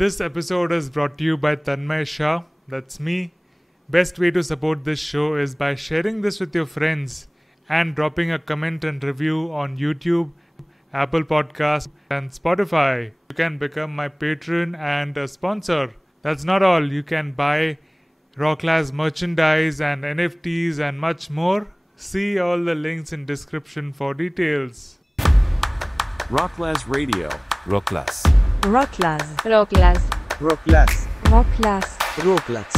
This episode is brought to you by Tanmay Shah. That's me. Best way to support this show is by sharing this with your friends and dropping a comment and review on YouTube, Apple Podcasts, and Spotify. You can become my patron and a sponsor. That's not all. You can buy Rocklaz merchandise and NFTs and much more. See all the links in description for details. Rocklaz Radio. Rocklaz. Rocklaz. Rocklaz. Rocklaz. Rocklaz. Rocklaz.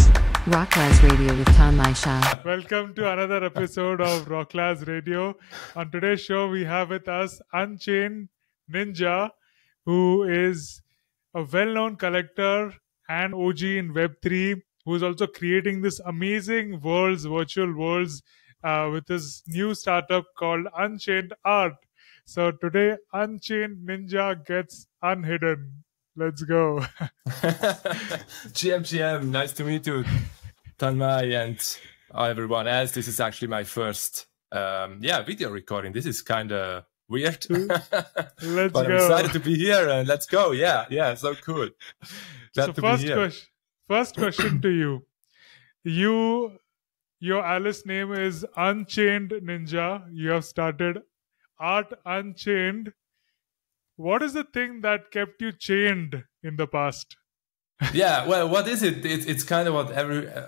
Rocklaz Radio with Tanmay Shah. Welcome to another episode of Rocklaz Radio. On today's show, we have with us Unchained Ninja, who is a well-known collector and OG in Web3, who is also creating this amazing virtual worlds, with his new startup called Unchained Art. So today, Unchained Ninja gets unhidden. Let's go. GM, nice to meet you, Tanmay, and everyone else. This is actually my first video recording. This is kind of weird. Let's but go. I'm excited to be here, and let's go. Yeah, so cool. Glad to be here. First question to you. Your Alice name is Unchained Ninja. You have started Art Unchained. What is the thing that kept you chained in the past? Yeah, well, what is it? It's kind of what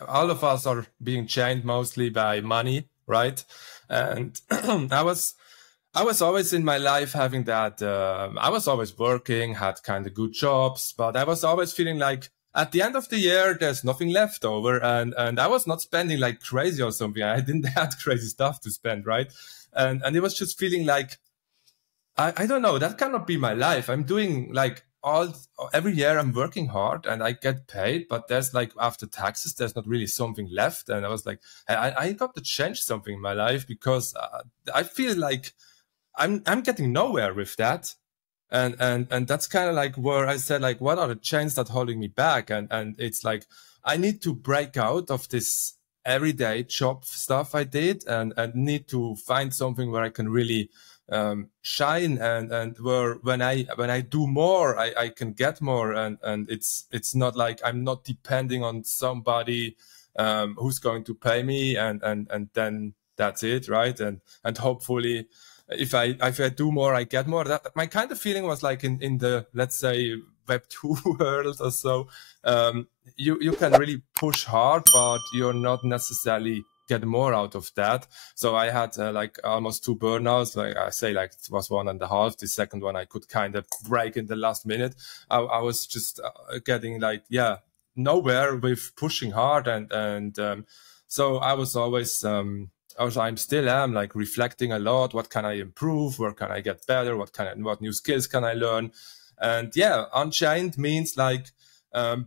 all of us are being chained mostly by money, right? And I was always in my life having that. I was always working, had kind of good jobs, but I was always feeling like at the end of the year, there's nothing left over, and I was not spending like crazy or something. I didn't have crazy stuff to spend, right? And it was just feeling like, I don't know, that cannot be my life. I'm doing like every year I'm working hard and I get paid, but there's like after taxes, there's not really something left. And I was like, I got to change something in my life because I feel like I'm getting nowhere with that. And that's kind of like where I said, like, what are the chains that holding me back? And it's like, I need to break out of this everyday job stuff I did and need to find something where I can really shine and where when I do more, I can get more. And it's not like I'm not depending on somebody who's going to pay me and then that's it, right? And hopefully if I do more, I get more. That my kind of feeling was like in the, let's say, Web2 world or so. You can really push hard, but you're not necessarily get more out of that. So I had like almost 2 burnouts. Like I say, like it was 1.5. The second one I could kind of break in the last minute. I was just getting like, nowhere with pushing hard. And so I was always, I'm still like reflecting a lot. What can I improve? Where can I get better? What new skills can I learn? And Unchained means like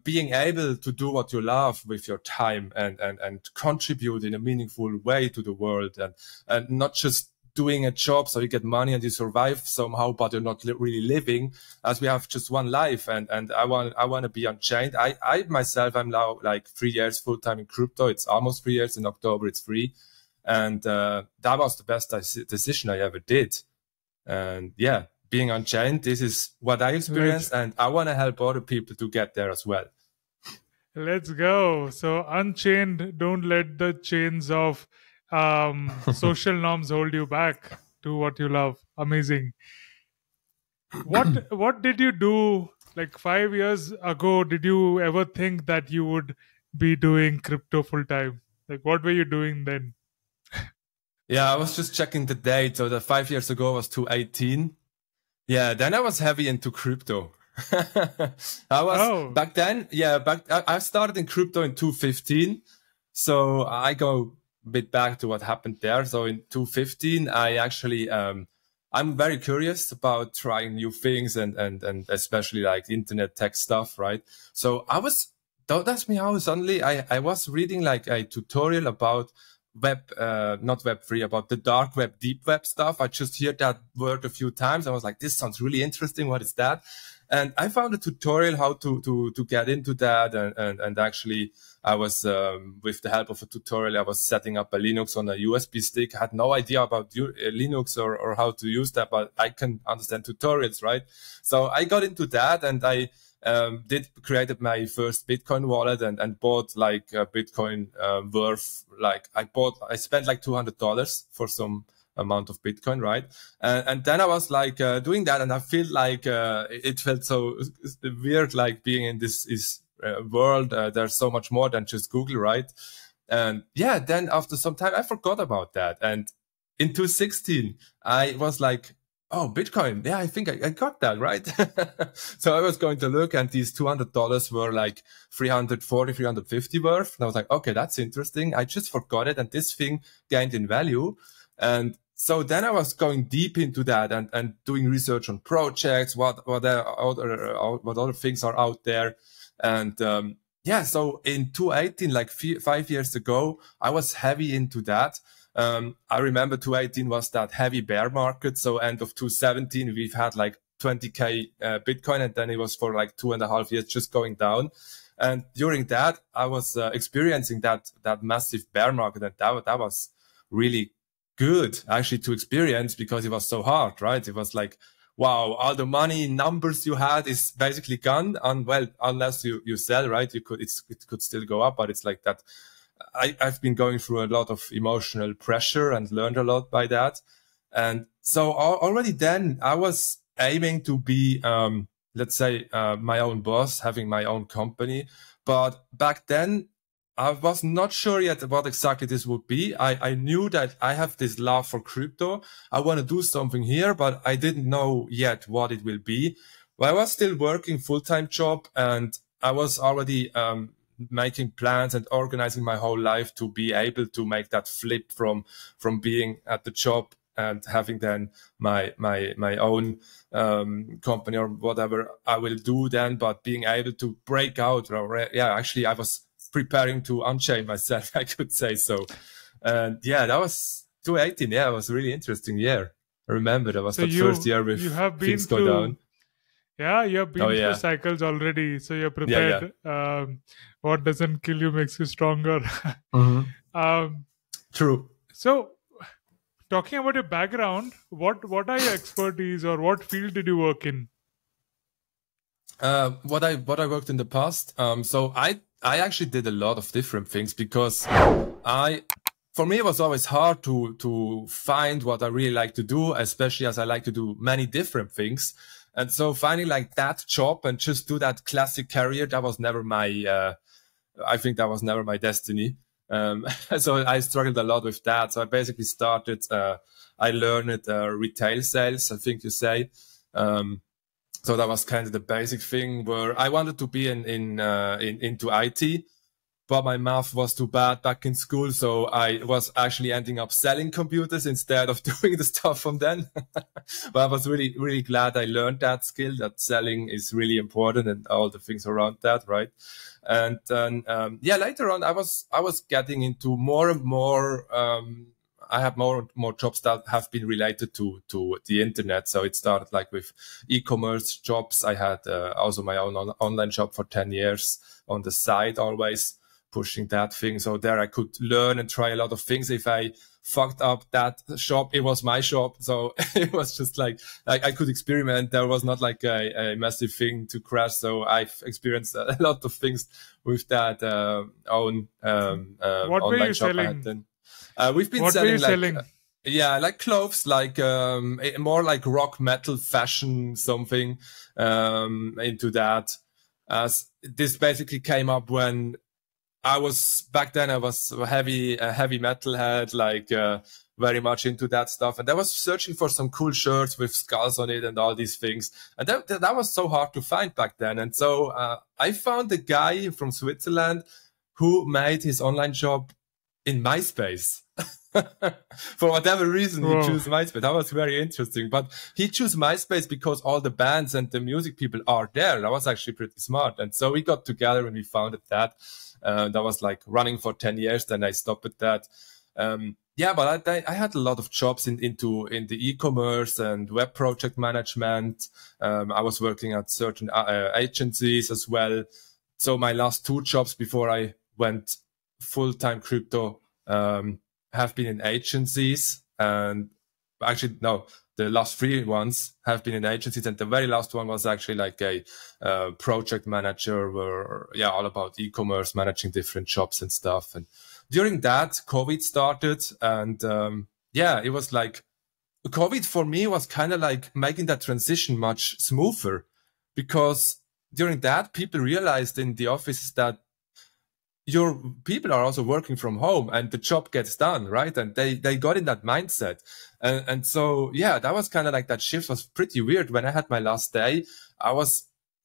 being able to do what you love with your time and contribute in a meaningful way to the world and not just doing a job so you get money and you survive somehow, but you're not really living, as we have just one life. And I want to be unchained. I myself, I'm now like 3 years full-time in crypto. It's almost 3 years. In October, it's 3. And that was the best decision I ever did. And being unchained, this is what I experienced, and I want to help other people to get there as well. Let's go. So unchained, don't let the chains of social norms hold you back. Do what you love. Amazing. What did you do like 5 years ago? Did you ever think that you would be doing crypto full time? Like what were you doing then? Yeah, I was just checking the date. So the 5 years ago was 2018. Yeah, then I was heavy into crypto. Back then. Yeah, I started in crypto in 2015. So I go a bit back to what happened there. So in 2015, I actually, I'm very curious about trying new things and especially like internet tech stuff, right? So don't ask me how suddenly I was reading like a tutorial about not Web3, about the dark web, deep web stuff. I just heard that word a few times. I was like, this sounds really interesting. What is that? And I found a tutorial how to get into that. And actually I was, with the help of a tutorial, I was setting up a Linux on a USB stick. I had no idea about Linux or how to use that, but I can understand tutorials, right? So I got into that and I did created my first Bitcoin wallet and bought like a Bitcoin worth, like I spent like $200 for some amount of Bitcoin, right? And then I was like doing that, and I feel like it felt so weird, like being in this world. There's so much more than just Google, right? And yeah, then after some time, I forgot about that. And in 2016, I was like, oh, Bitcoin. Yeah, I think I got that, right? So I was going to look, and these $200 were like 340, 350 worth. And I was like, okay, that's interesting. I just forgot it. And this thing gained in value. And so then I was going deep into that and doing research on projects, what other things are out there. And yeah, so in 2018, like 5 years ago, I was heavy into that. I remember 2018 was that heavy bear market. So end of 2017, we've had like 20K Bitcoin, and then it was for like 2.5 years just going down. And during that, I was experiencing that massive bear market, and that was really good actually to experience, because it was so hard, right? It was like, wow, all the money numbers you had is basically gone. And well, unless you sell, right? It could still go up, but it's like that. I've been going through a lot of emotional pressure and learned a lot by that. And so already then I was aiming to be, let's say, my own boss, having my own company. But back then I was not sure yet what exactly this would be. I knew that I have this love for crypto. I want to do something here, but I didn't know yet what it will be. But I was still working full-time job, and I was already making plans and organizing my whole life to be able to make that flip from being at the job and having then my own company or whatever I will do then, but being able to break out. Yeah, actually I was preparing to unchain myself, I could say so. And yeah, that was 2018. Yeah, it was a really interesting year. I remember that was the first year with things go down. Yeah, you have been through cycles already, so you're prepared. Yeah. What doesn't kill you makes you stronger. True. So, talking about your background, what are your expertise, or what field did you work in? What I worked in the past. So I actually did a lot of different things, because for me, it was always hard to find what I really like to do, especially as I like to do many different things. And so finding like that job and just do that classic career, that was never my, I think that was never my destiny. So I struggled a lot with that. So I basically started, I learned retail sales, I think you say. So that was kind of the basic thing, where I wanted to be into IT, but my math was too bad back in school. So I was actually ending up selling computers instead of doing the stuff from then. But I was really, really glad I learned that skill, that selling is really important and all the things around that, right? And then, yeah, later on, I was getting into more and more, I have more and more jobs that have been related to the internet. So it started like with e-commerce jobs. I had also my own online shop for 10 years on the side, always pushing that thing. So there I could learn and try a lot of things. If I fucked up that shop, it was my shop. So it was just like I could experiment. There was not like a massive thing to crash. So I've experienced a lot of things with that own what online were you shop. selling? We've been selling yeah, like clothes, like more like rock metal fashion, something into that. This basically came up when back then I was a heavy metal head, like very much into that stuff. And I was searching for some cool shirts with skulls on it and all these things. And that was so hard to find back then. And so I found a guy from Switzerland who made his online shop in MySpace. For whatever reason, he chose MySpace. That was very interesting. But he chose MySpace because all the bands and the music people are there. That was actually pretty smart. And so we got together and we founded that. That was like running for 10 years. Then I stopped at that. Yeah, but I had a lot of jobs in the e-commerce and web project management. I was working at certain agencies as well. So my last 2 jobs before I went full-time crypto have been in agencies. And actually, no, the last 3 ones have been in agencies, and the very last one was actually like a project manager, where all about e-commerce, managing different shops and stuff. And during that, COVID started, and it was like COVID for me was kind of like making that transition much smoother, because during that, people realized in the office that your people are also working from home and the job gets done, right? And they got in that mindset. And so, that was kind of like, that shift was pretty weird. When I had my last day, I was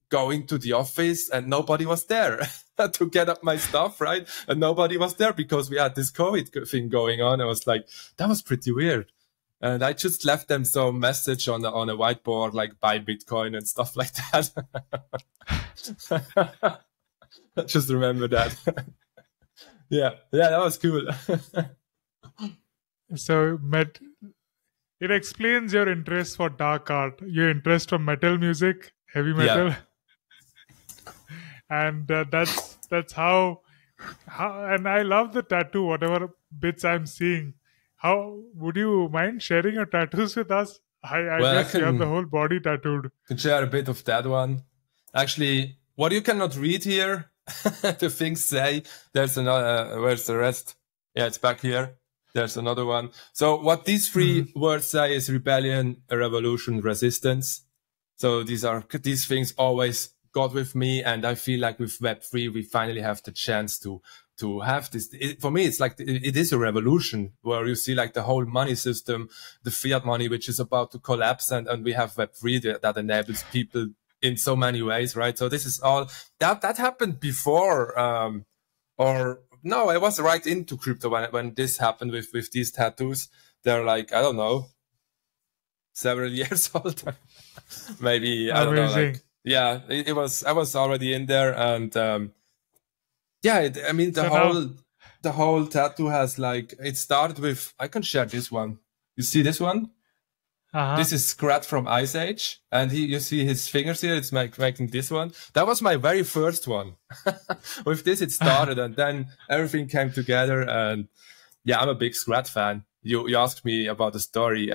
going to the office and nobody was there to get up my stuff, right? And nobody was there because we had this COVID thing going on. I was like, that was pretty weird. And I just left them some message on a whiteboard, like buy Bitcoin and stuff like that. Just remember that. yeah, that was cool. So, it explains your interest for dark art, your interest for metal music, heavy metal. Yeah. And that's how, and I love the tattoo, whatever bits I'm seeing. How would you mind sharing your tattoos with us? I guess you have the whole body tattooed. Can share a bit of that one. Actually, what you cannot read here, the things say, there's another, where's the rest? Yeah, it's back here. There's another one. So what these 3 words say is rebellion, revolution, resistance. So these things always got with me. And I feel like with Web3, we finally have the chance to have this. For me, it's like, it is a revolution where you see like the whole money system, the fiat money, which is about to collapse. And we have Web3 that enables people in so many ways, right? So this is all that happened before, or no, I was right into crypto when this happened with these tattoos. They're like, I don't know, several years old, maybe. I don't know. Like, I was already in there, and the whole tattoo has like, it started with, I can share this one. You see this one? This is Scrat from Ice Age, and you see his fingers here. It's making this one. That was my very first one. With this, it started, and then everything came together. And I'm a big Scrat fan. You asked me about the story,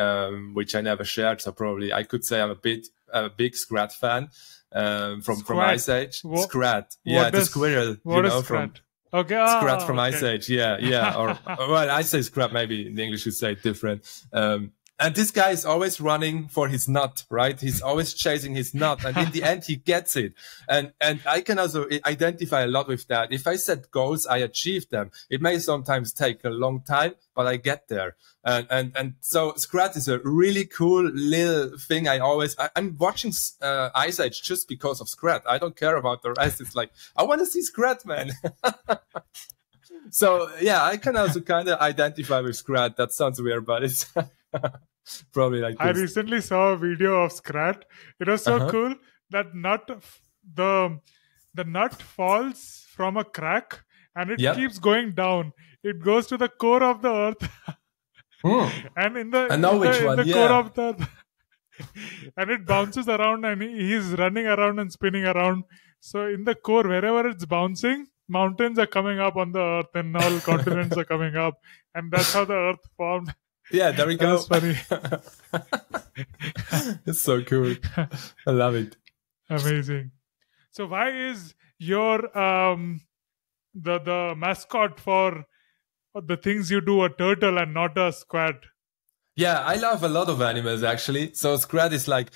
which I never shared, so probably I could say I'm a big Scrat fan from Ice Age. Scrat, the squirrel, from. Okay, Scrat from Ice Age, or well, I say Scrat, maybe in English you say it different. And this guy is always running for his nut, right? He's always chasing his nut, and in the end, he gets it. And I can also identify a lot with that. If I set goals, I achieve them. It may sometimes take a long time, but I get there. And so Scrat is a really cool little thing. I'm watching Ice Age just because of Scrat. I don't care about the rest. It's like, I want to see Scrat, man. So I can also kind of identify with Scrat. That sounds weird, but it's probably like this. I recently saw a video of Scrat. It was so cool that the nut falls from a crack and it keeps going down. It goes to the core of the earth. And in the core of the earth, and it bounces around, and he's running around and spinning around. So in the core, wherever it's bouncing, mountains are coming up on the earth, and all continents are coming up, and that's how the earth formed. Yeah, there we go. That's funny. It's so cool. I love it. Amazing. So why is your the mascot for the things you do a turtle and not a squat? Yeah, I love a lot of animals, actually. So Scrat is like,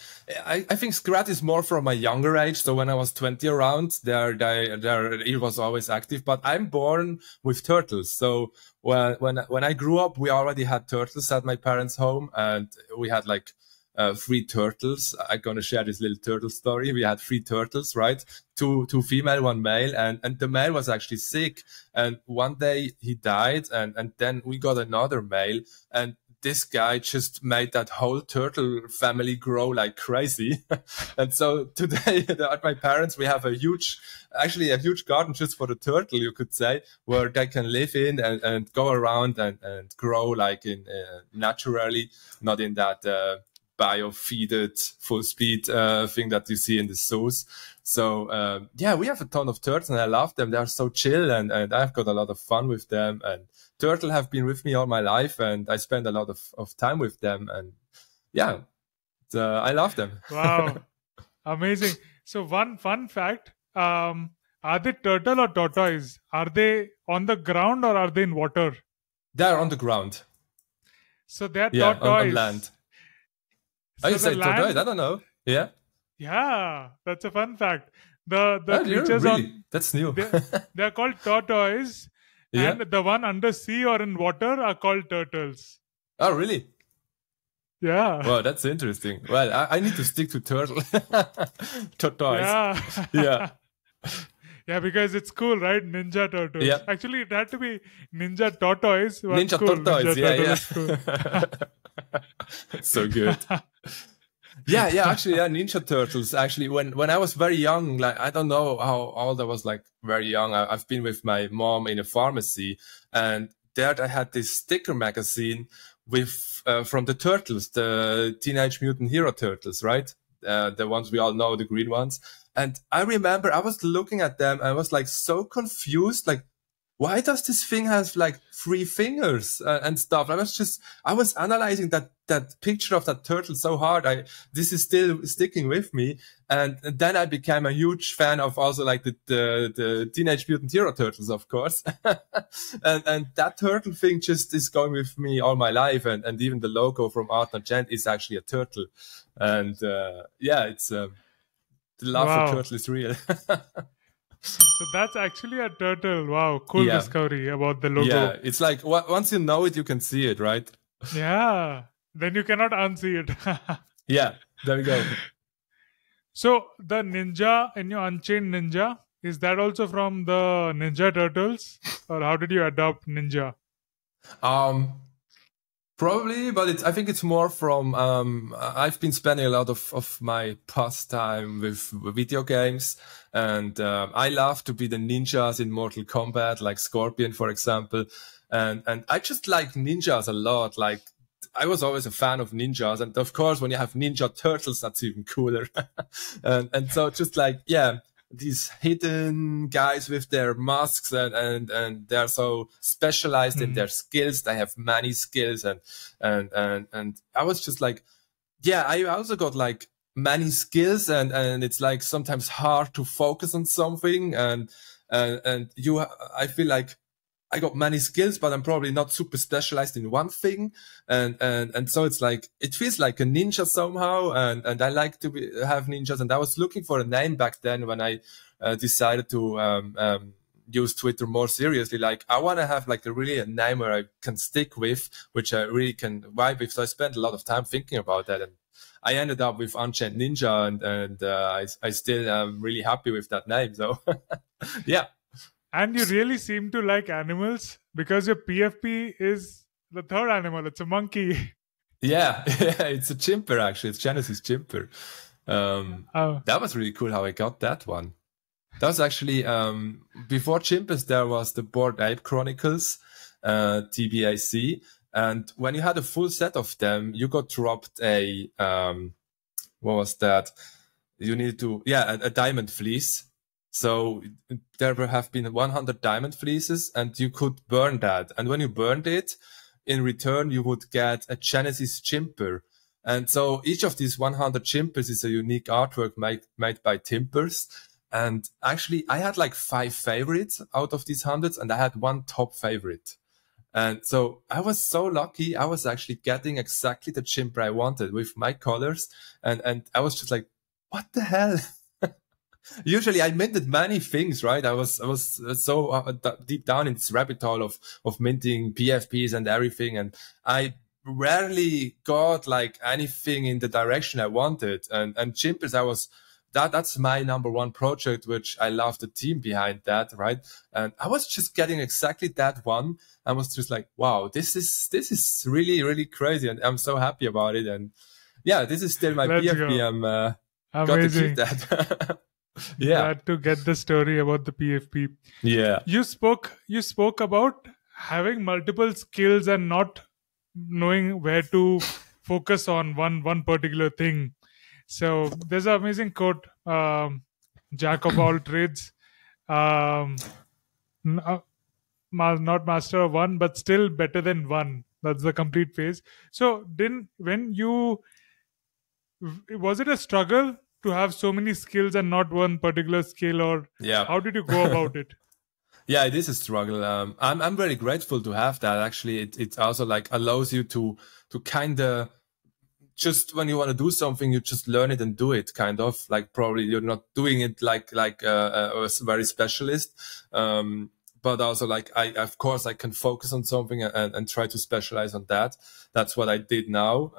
I think Scrat is more from a younger age. So when I was 20 around, it was always active. But I'm born with turtles. So when I grew up, we already had turtles at my parents' home. And we had like 3 turtles. I'm going to share this little turtle story. We had 3 turtles, right? Two female, 1 male. And the male was actually sick. And one day he died. And then we got another male. And this guy just made that whole turtle family grow like crazy. And so today at my parents, we have a huge garden just for the turtle, you could say, where they can live in and go around and grow like in naturally, not in that bio-feeded full speed thing that you see in the zoos. So yeah, we have a ton of turtles and I love them. They are so chill and I've got a lot of fun with them. And turtle have been with me all my life and I spend a lot of time with them. And yeah, I love them. Wow. Amazing. So one fun fact, are they turtle or tortoise? Are they on the ground or are they in water? They're on the ground. So they're Yeah, tortoise. on land. So You say the land- tortoise? I don't know. Yeah. Yeah, that's a fun fact. The Oh, creatures really? on That's new. they're called tortoise, Yeah. and the one under sea or in water are called turtles. Oh, really? Yeah. Wow, that's interesting. Well, I need to stick to turtle. Tortoise. Yeah. Yeah. Yeah, because it's cool, right? Ninja turtles. Yeah. Actually, it had to be ninja tortoise. But Ninja cool. tortoise. Ninja Yeah, turtle yeah. is cool. So good. Yeah, actually, Ninja Turtles. Actually, when I was very young, like I don't know how old I was, like very young. I've been with my mom in a pharmacy, and there I had this sticker magazine with from the Turtles, the Teenage Mutant Hero Turtles, right? The ones we all know, the green ones. And I remember I was looking at them, and I was like so confused, like, why does this thing have like 3 fingers and stuff? I was analyzing that picture of that turtle so hard. This is still sticking with me. And then I became a huge fan of also like the Teenage Mutant Hero Turtles, of course. and that turtle thing just is going with me all my life. And even the logo from Art Unchained is actually a turtle. And yeah, it's the love Wow. for turtle is real. So that's actually a turtle. Wow, cool Yeah. discovery about the logo. Yeah, it's like once you know it, you can see it, right? Yeah. Then you cannot unsee it. Yeah, there we go. So the ninja in your Unchained Ninja, is that also from the Ninja Turtles? Or how did you adopt ninja? Probably, but I think it's more from I've been spending a lot of my pastime with video games, and I love to be the ninjas in Mortal Kombat, like Scorpion, for example, and I just like ninjas a lot. Like I was always a fan of ninjas, and of course, when you have Ninja Turtles, that's even cooler. and so just like these hidden guys with their masks and they're so specialized in their skills. They have many skills and I was just like, yeah, I also got like many skills and it's like sometimes hard to focus on something and I feel like I got many skills, but I'm probably not super specialized in one thing. And so it's like, it feels like a ninja somehow. And I like to have ninjas. And I was looking for a name back then when I decided to use Twitter more seriously. Like I want to have like a name where I can stick with, which I really can vibe with. So I spent a lot of time thinking about that. And I ended up with Unchained Ninja and I still am really happy with that name. So yeah. And you really seem to like animals because your PFP is the third animal. It's a monkey. Yeah, it's a chimper actually. It's Genesis chimper. That was really cool how I got that one. That was actually before chimpers. There was the Bored Ape Chronicles, TBAC, and when you had a full set of them, you got dropped a what was that? You needed to a diamond fleece. So there have been 100 diamond fleeces and you could burn that. And when you burned it, in return, you would get a Genesis chimper. And so each of these 100 chimpers is a unique artwork made by Timpers. And actually, I had like 5 favorites out of these hundreds and I had one top favorite. And so I was so lucky. I was actually getting exactly the chimper I wanted with my colors. And I was just like, what the hell? Usually I minted many things, right? I was so deep down in this rabbit hole of minting PFPs and everything. And I rarely got like anything in the direction I wanted. And Chimpers, that's my number one project, which I love the team behind that, right? And I was just getting exactly that one. I was just like, wow, this is really, really crazy. And I'm so happy about it. And yeah, this is still my PFP. I'm got to keep that. Yeah. Glad to get the story about the PFP. Yeah. You spoke about having multiple skills and not knowing where to focus on one particular thing. So there's an amazing quote, jack of all trades, um, not master of one, but still better than one. That's the complete phase. So was it a struggle to have so many skills and not one particular skill, or Yeah. how did you go about it? Yeah, it is a struggle. I'm very grateful to have that. Actually, it also like allows you to kind of, just when you want to do something, you just learn it and do it. Kind of like, probably you're not doing it like a very specialist. But also like of course I can focus on something and try to specialize on that. That's what I did now.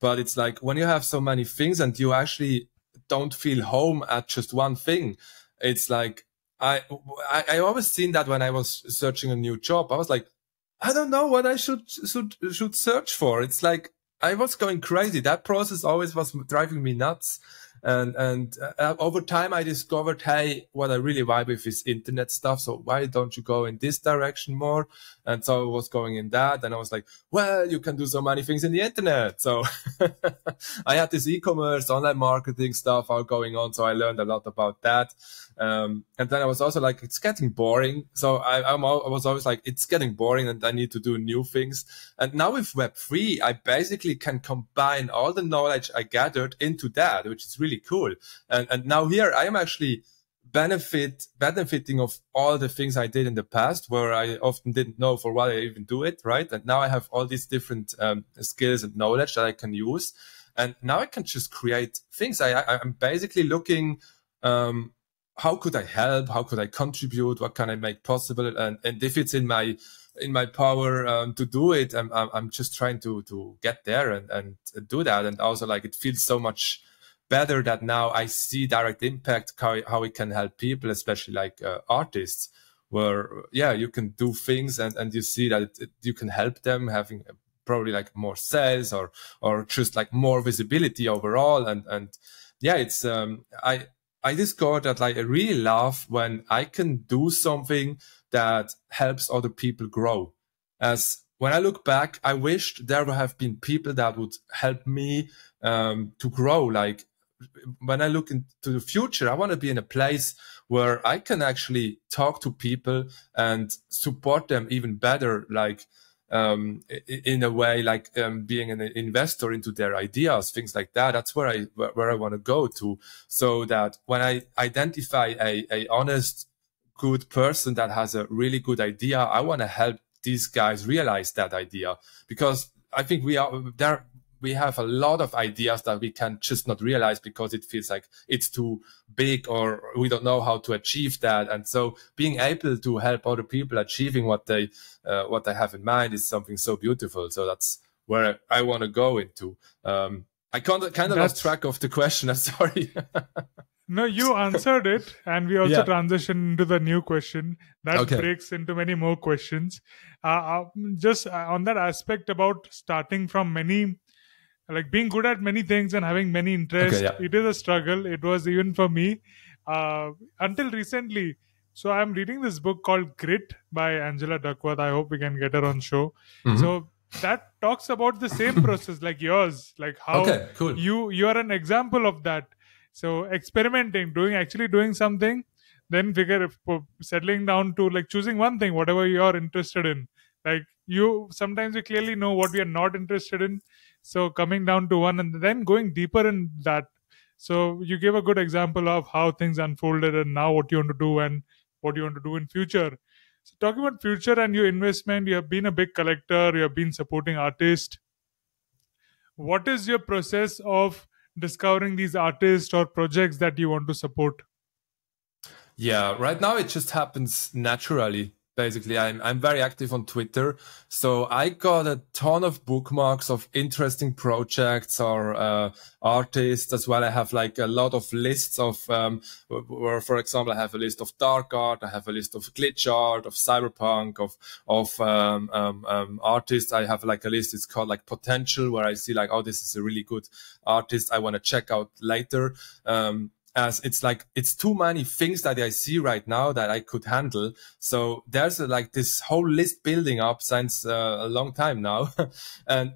But it's like when you have so many things and you actually don't feel home at just one thing, it's like, I always seen that when I was searching a new job, I was like, I don't know what I should search for. It's like, I was going crazy. That process always was driving me nuts. And over time, I discovered, hey, what I really vibe with is internet stuff. So why don't you go in this direction more? And so I was going in that. And I was like, well, you can do so many things in the internet. So I had this e-commerce, online marketing stuff all going on. So I learned a lot about that. And then I was also like, it's getting boring. So I was always like, it's getting boring and I need to do new things. And now with Web3, I basically can combine all the knowledge I gathered into that, which is really cool. And now here I am actually benefiting of all the things I did in the past, where I often didn't know for what I even do it, right? And now I have all these different skills and knowledge that I can use. And now I can just create things. I'm basically looking, how could I help? How could I contribute? What can I make possible? And if it's in my power to do it, I'm just trying to get there and do that. And also, like, it feels so much better that now I see direct impact, how it can help people, especially like artists, where you can do things and you see that you can help them having probably like more sales or just like more visibility overall. And it's I discovered that, like, I really love when I can do something that helps other people grow. As when I look back, I wished there would have been people that would help me to grow. Like, when I look into the future, I want to be in a place where I can actually talk to people and support them even better, like in a way, like being an investor into their ideas, things like that. That's where I want to go to, so that when I identify a honest, good person that has a really good idea, I want to help these guys realize that idea, because I think we have a lot of ideas that we can just not realize because it feels like it's too big or we don't know how to achieve that. And so being able to help other people achieving what they have in mind is something so beautiful. So that's where I want to go into. I kind of lost track of the question. I'm sorry. No, you answered it, and we also transition into the new question that breaks into many more questions. Just on that aspect about starting from many, like being good at many things and having many interests, it is a struggle. It was even for me until recently. So I'm reading this book called Grit by Angela Duckworth. I hope we can get her on show. Mm-hmm. So that talks about the same process like yours, like how you are an example of that. So experimenting, doing something, then settling down to like choosing one thing, whatever you're interested in. Like sometimes we clearly know what we are not interested in. So coming down to one and then going deeper in that. So you gave a good example of how things unfolded and now what you want to do and what you want to do in future. So talking about future and your investment, you have been a big collector, you have been supporting artists. What is your process of discovering these artists or projects that you want to support? Yeah, right now it just happens naturally. Basically, I'm very active on Twitter, so I got a ton of bookmarks of interesting projects or artists as well. I have like a lot of lists of where, for example, I have a list of dark art, I have a list of glitch art, of cyberpunk, of artists. I have like a list. It's called like potential, where I see like, oh, this is a really good artist I want to check out later. As it's like, it's too many things that I see right now that I could handle. So there's like this whole list building up since a long time now. and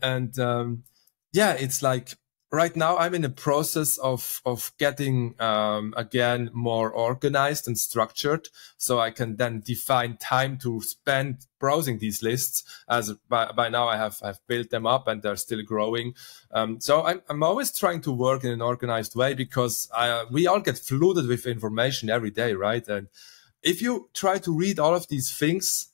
yeah, it's like right now I'm in a process of getting again more organized and structured, so I can then define time to spend browsing these lists. As by now I've built them up and they're still growing. So I'm always trying to work in an organized way, because we all get flooded with information every day, right? And if you try to read all of these things,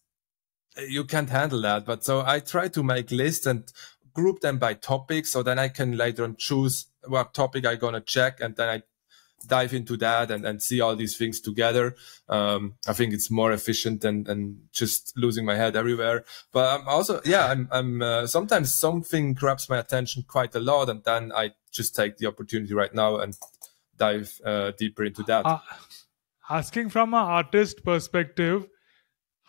you can't handle that. But so I try to make lists and group them by topic, so then I can later on choose what topic I'm gonna check, and then I dive into that and see all these things together. I think it's more efficient than just losing my head everywhere. But I'm also, yeah, I'm sometimes something grabs my attention quite a lot, and then I just take the opportunity right now and dive deeper into that. Asking from an artist perspective,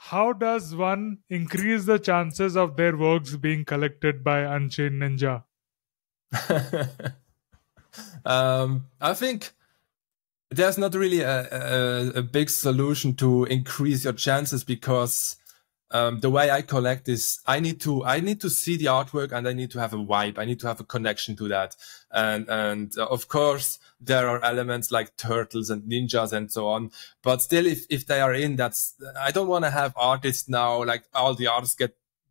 how does one increase the chances of their works being collected by Unchained Ninja? I think there's not really a big solution to increase your chances, because the way I collect is I need to see the artwork, and I need to have a vibe. I need to have a connection to that. And of course there are elements like turtles and ninjas and so on, but still, if they are in, I don't want to have artists now, like all the artists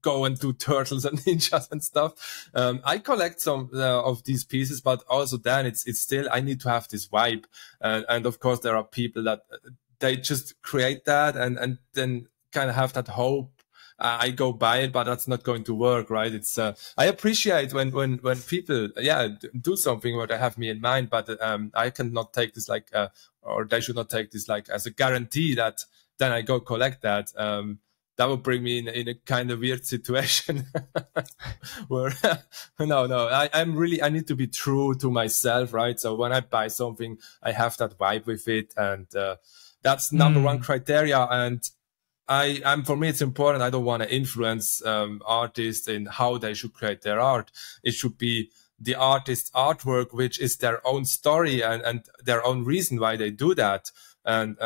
go and do turtles and ninjas and stuff. I collect some of these pieces, but also then it's still, I need to have this vibe. And of course there are people that they just create that and then kind of have that hope. I go buy it, but that's not going to work, right? It's I appreciate when people do something where they have me in mind, but I cannot take this like or they should not take this like as a guarantee that then I go collect that. That would bring me in a kind of weird situation where I need to be true to myself, right? So when I buy something, I have that vibe with it, and that's number one criteria. And for me, it's important. I don't want to influence artists in how they should create their art. It should be the artist's artwork, which is their own story and their own reason why they do that. And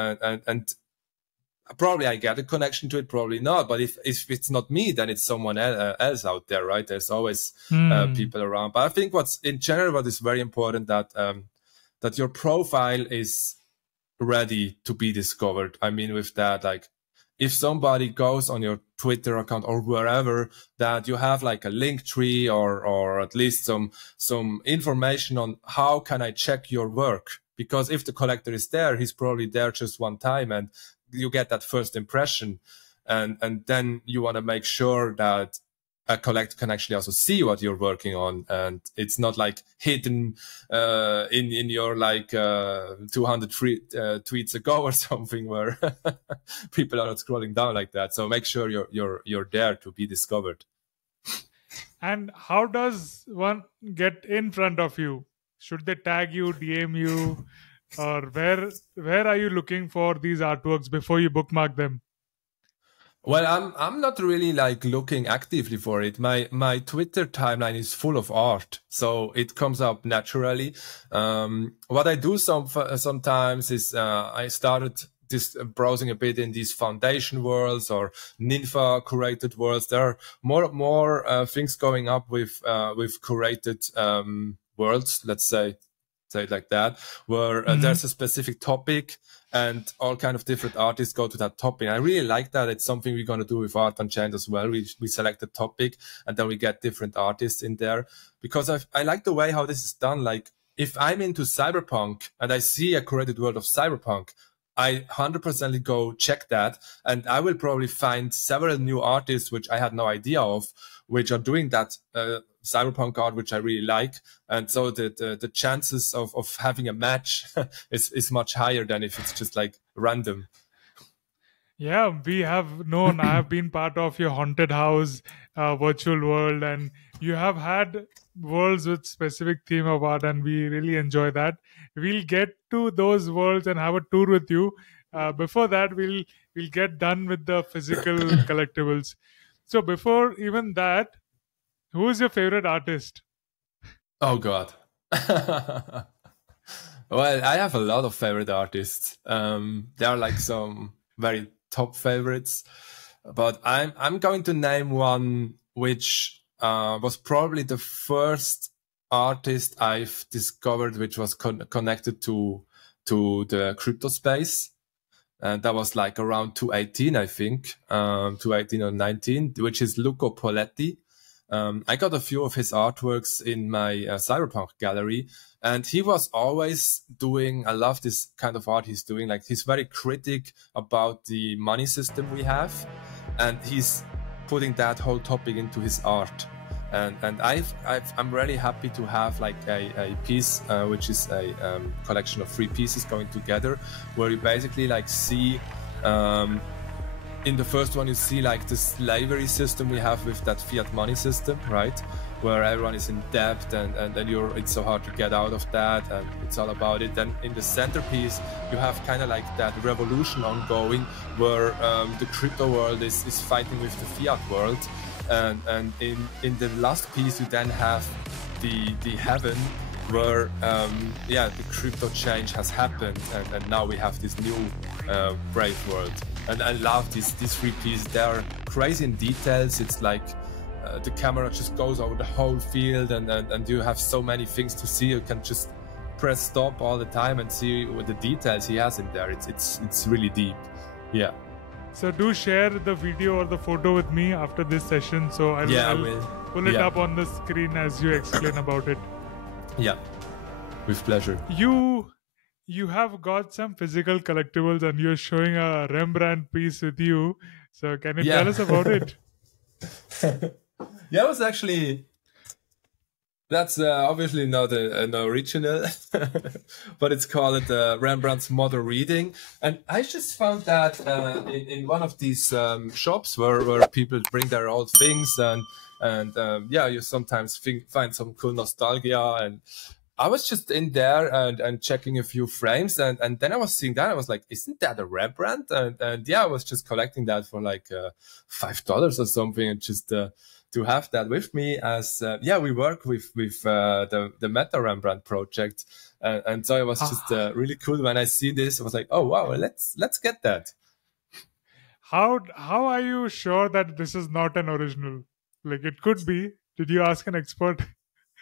probably I get a connection to it, probably not. But if it's not me, then it's someone else out there, right? There's always people around. But I think what is very important, that your profile is ready to be discovered. I mean, with that, like, if somebody goes on your Twitter account or wherever, that you have like a LinkTree or at least some information on how can I check your work. Because if the collector is there, he's probably there just one time, and you get that first impression. And then you want to make sure that a collector can actually also see what you're working on, and it's not like hidden in your like 200 tweets ago or something, where people are not scrolling down like that. So make sure you're there to be discovered. And how does one get in front of you? Should they tag you, DM you, or where are you looking for these artworks before you bookmark them? Well, I'm not really like looking actively for it. My Twitter timeline is full of art, so it comes up naturally. What I do sometimes is I started this browsing a bit in these foundation worlds or Ninfa curated worlds. There are more things going up with curated worlds. Let's say it like that, where there's a specific topic, and all kind of different artists go to that topic. I really like that. It's something we're going to do with Art Unchained as well. We select a topic, and then we get different artists in there, because I like the way how this is done. Like, if I'm into cyberpunk and I see a curated world of cyberpunk, I 100% go check that, and I will probably find several new artists which I had no idea of, which are doing that cyberpunk art, which I really like. And so the chances of having a match is much higher than if it's just like random. Yeah, we have known. I have been part of your haunted house virtual world, and you have had worlds with specific theme of art, and we really enjoy that. We'll get to those worlds and have a tour with you. Before that, we'll get done with the physical collectibles. So before even that, who is your favorite artist? Oh God. Well, I have a lot of favorite artists. There are like some very top favorites, but I'm going to name one which was probably the first artist I've discovered, which was connected to the crypto space. And that was like around 2018, I think, 2018 or 19, which is Luca Poletti. I got a few of his artworks in my cyberpunk gallery, and he was always doing, I love this kind of art he's doing, like he's very critic about the money system we have, and he's putting that whole topic into his art. And I'm really happy to have like a piece, which is a collection of 3 pieces going together, where you basically like see, in the first one you see like the slavery system we have with that fiat money system, right? Where everyone is in debt and it's so hard to get out of that, and it's all about it. Then in the centerpiece you have kind of like that revolution ongoing, where the crypto world is fighting with the fiat world. And in the last piece you then have the heaven, where the crypto change has happened, and now we have this new brave world. And I love these 3 pieces. They're crazy in details. It's like the camera just goes over the whole field, and you have so many things to see. You can just press stop all the time and see what the details he has in there. It's really deep. Yeah. So do share the video or the photo with me after this session, so I'll pull it up on the screen as you explain about it. Yeah, with pleasure. You have got some physical collectibles, and you're showing a Rembrandt piece with you. So can you tell us about it? Yeah, it was actually... That's obviously not an original, but it's called Rembrandt's Model Reading. And I just found that in one of these shops where people bring their old things, and you sometimes find some cool nostalgia. And I was just in there and checking a few frames, and then I was seeing that. I was like, isn't that a Rembrandt? And I was just collecting that for like $5 or something, and just... to have that with me, as we work with the Meta Rembrandt project, and so it was just really cool when I see this. I was like, oh wow, let's get that. How are you sure that this is not an original? Like, it could be. Did you ask an expert?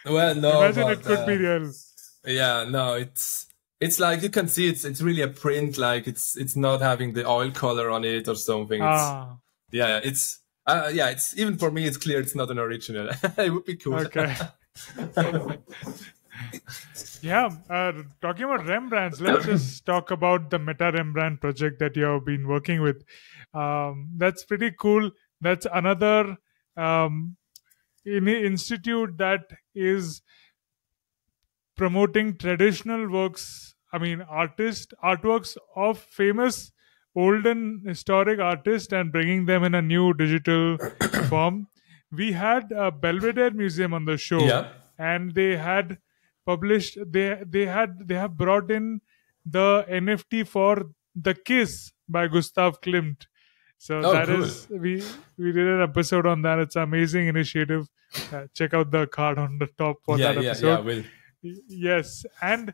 Well, no. Imagine it could be real. Yeah, no, it's like you can see it's really a print. Like it's not having the oil color on it or something. It's even for me, it's clear it's not an original. It would be cool. Okay. Talking about Rembrandts, let's just talk about the Meta Rembrandt project that you have been working with. That's pretty cool. That's another institute that is promoting traditional works. I mean, artworks of famous olden historic artists and bringing them in a new digital form. We had a Belvedere Museum on the show, and they had published. They have brought in the NFT for The Kiss by Gustav Klimt. So we did an episode on that. It's an amazing initiative. Check out the card on the top for that episode. Yes, and.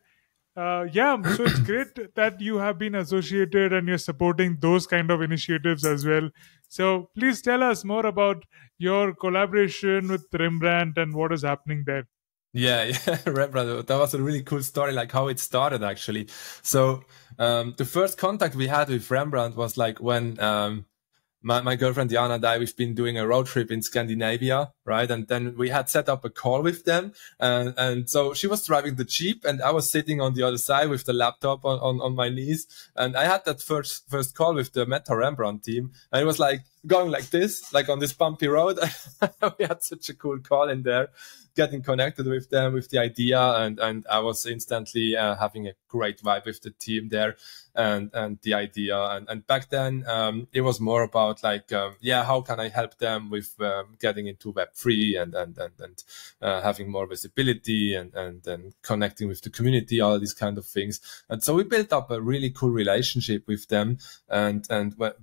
So it's great that you have been associated and you're supporting those kind of initiatives as well. So please tell us more about your collaboration with Rembrandt and what is happening there. Yeah, Rembrandt, that was a really cool story, like how it started actually. So the first contact we had with Rembrandt was like when my girlfriend Diana and I, we've been doing a road trip in Scandinavia, right? And then we had set up a call with them. And so she was driving the Jeep and I was sitting on the other side with the laptop on my knees. And I had that first call with the Meta Rembrandt team. And it was like going like this, like on this bumpy road. We had such a cool call in there, getting connected with them, with the idea. And I was instantly having a great vibe with the team there and the idea. And back then, it was more about like, how can I help them with getting into Web3 and having more visibility and connecting with the community, all these kind of things. And so we built up a really cool relationship with them. And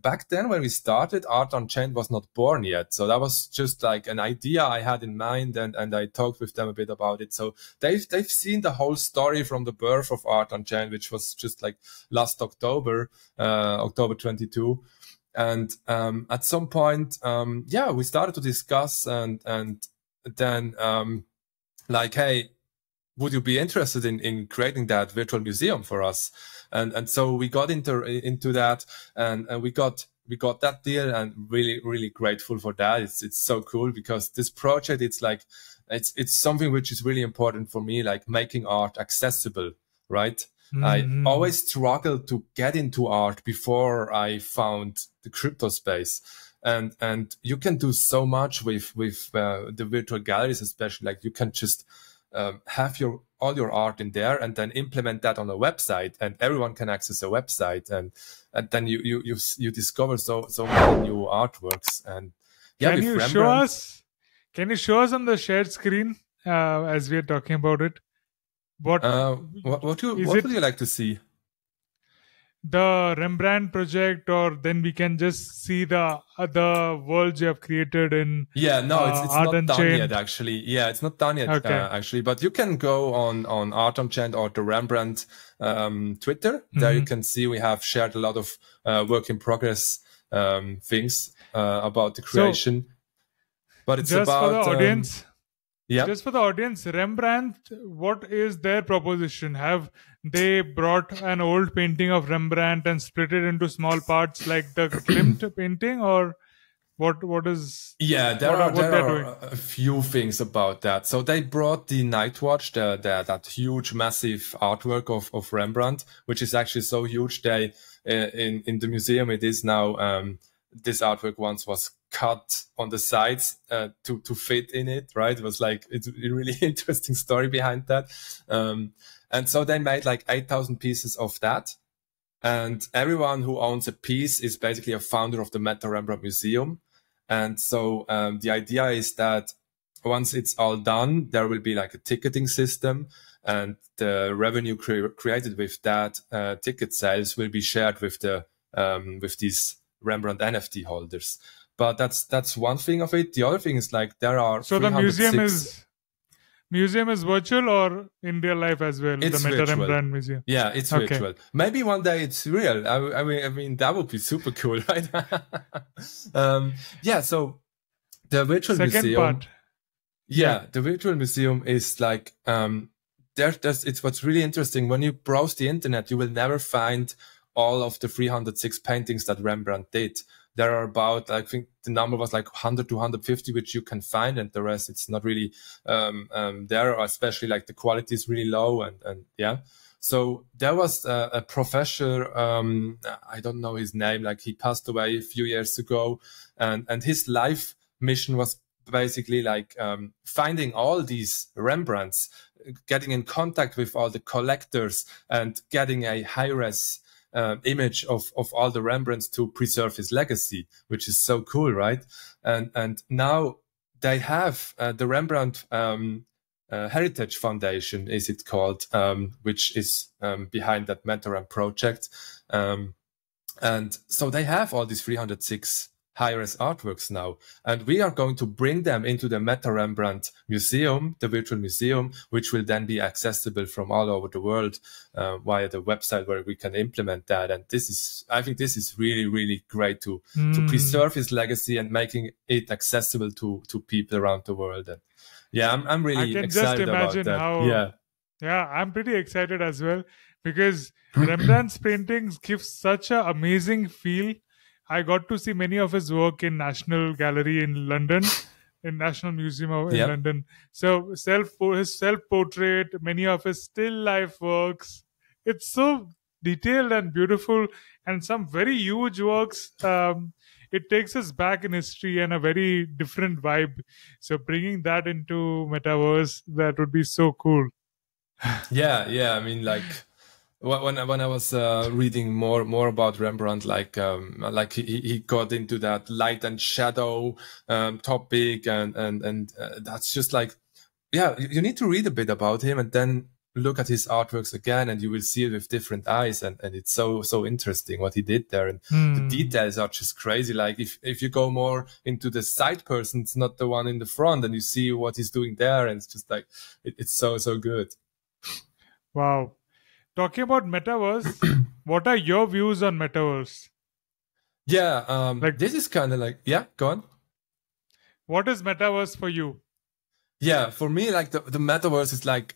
back then when we started, Art Unchained was not born yet. So that was just like an idea I had in mind, and I talked with them a bit about it. So they've seen the whole story from the birth of Art Unchained, which was just like last October 22. And at some point, we started to discuss and then like, hey, would you be interested in creating that virtual museum for us? And so we got into that, and we got that deal, and really grateful for that. It's so cool, because this project, it's something which is really important for me, like making art accessible, right? I always struggled to get into art before I found the crypto space. And you can do so much with the virtual galleries, especially. Like, you can just have all your art in there, and then implement that on a website, and everyone can access a website, and then you discover so many new artworks. And yeah, Can you show Rembrandt, us? Can you show us on the shared screen as we are talking about it? What what would it you like to see? the Rembrandt project, or then we can just see the other worlds you have created in Yeah, no, it's Art not done Unchained? yet, actually. Yeah, it's not done yet, Okay. actually. But you can go on Art Unchained or the Rembrandt Twitter. There you can see we have shared a lot of work in progress things about the creation. But it's Just for the about audience, yeah. just for the audience, Rembrandt, what is their proposition? Have they brought an old painting of Rembrandt and split it into small parts like the Klimt painting, or what is Yeah, there what are they're doing? a few things about that. So they brought the Night Watch, that huge, massive artwork of Rembrandt, which is actually so huge. They in the museum, it is now. This artwork once was cut on the sides to fit in it. Right, it was like, it's a really interesting story behind that. And so they made like 8,000 pieces of that. And everyone who owns a piece is basically a founder of the Meta Rembrandt Museum. And so the idea is that once it's all done, there will be like a ticketing system, and the revenue created with that ticket sales will be shared with with these Rembrandt NFT holders. But that's one thing of it. The other thing is, like, there are So the museum 306 is virtual or in real life as well? It's the Meta virtual. Rembrandt Museum. Yeah, it's Okay. virtual. Maybe one day it's real. I mean, that would be super cool, right? Yeah. So the virtual Second museum. part. Yeah, the virtual museum is like it's what's really interesting. When you browse the internet, you will never find all of the 306 paintings that Rembrandt did. There are about, I think the number was like 100 to 150, which you can find, and the rest, it's not really there, or especially like the quality is really low, and yeah. So there was a professor, I don't know his name, like he passed away a few years ago, and his life mission was basically like finding all these Rembrandts, getting in contact with all the collectors, and getting a high-res image of all the Rembrandts to preserve his legacy, which is so cool, right? And now they have the Rembrandt Heritage Foundation, is it called, which is behind that Mentoram project. And so they have all these 306 high-res artworks now, and we are going to bring them into the Meta Rembrandt Museum, the virtual museum, which will then be accessible from all over the world via the website where we can implement that. And I think this is really, really great to preserve his legacy and making it accessible to people around the world. And yeah, I'm really excited about that. Yeah, I'm pretty excited as well, because Rembrandt's paintings give such an amazing feel. I got to see many of his work in National Gallery in London, in National Museum in London. So his self-portrait, many of his still life works. It's so detailed and beautiful, and some very huge works. It takes us back in history and a very different vibe. So bringing that into Metaverse, that would be so cool. Yeah. I mean, like, when I was reading more about Rembrandt, like he got into that light and shadow topic, and that's just like, yeah, you need to read a bit about him and then look at his artworks again, and you will see it with different eyes, and it's so interesting what he did there, and the details are just crazy. Like if you go more into the side person, it's not the one in the front, and you see what he's doing there, and it's just like it's so good. Wow. Talking about Metaverse, what are your views on Metaverse? Yeah, this is kind of like, yeah, go on. What is Metaverse for you? Yeah, for me, like the Metaverse is like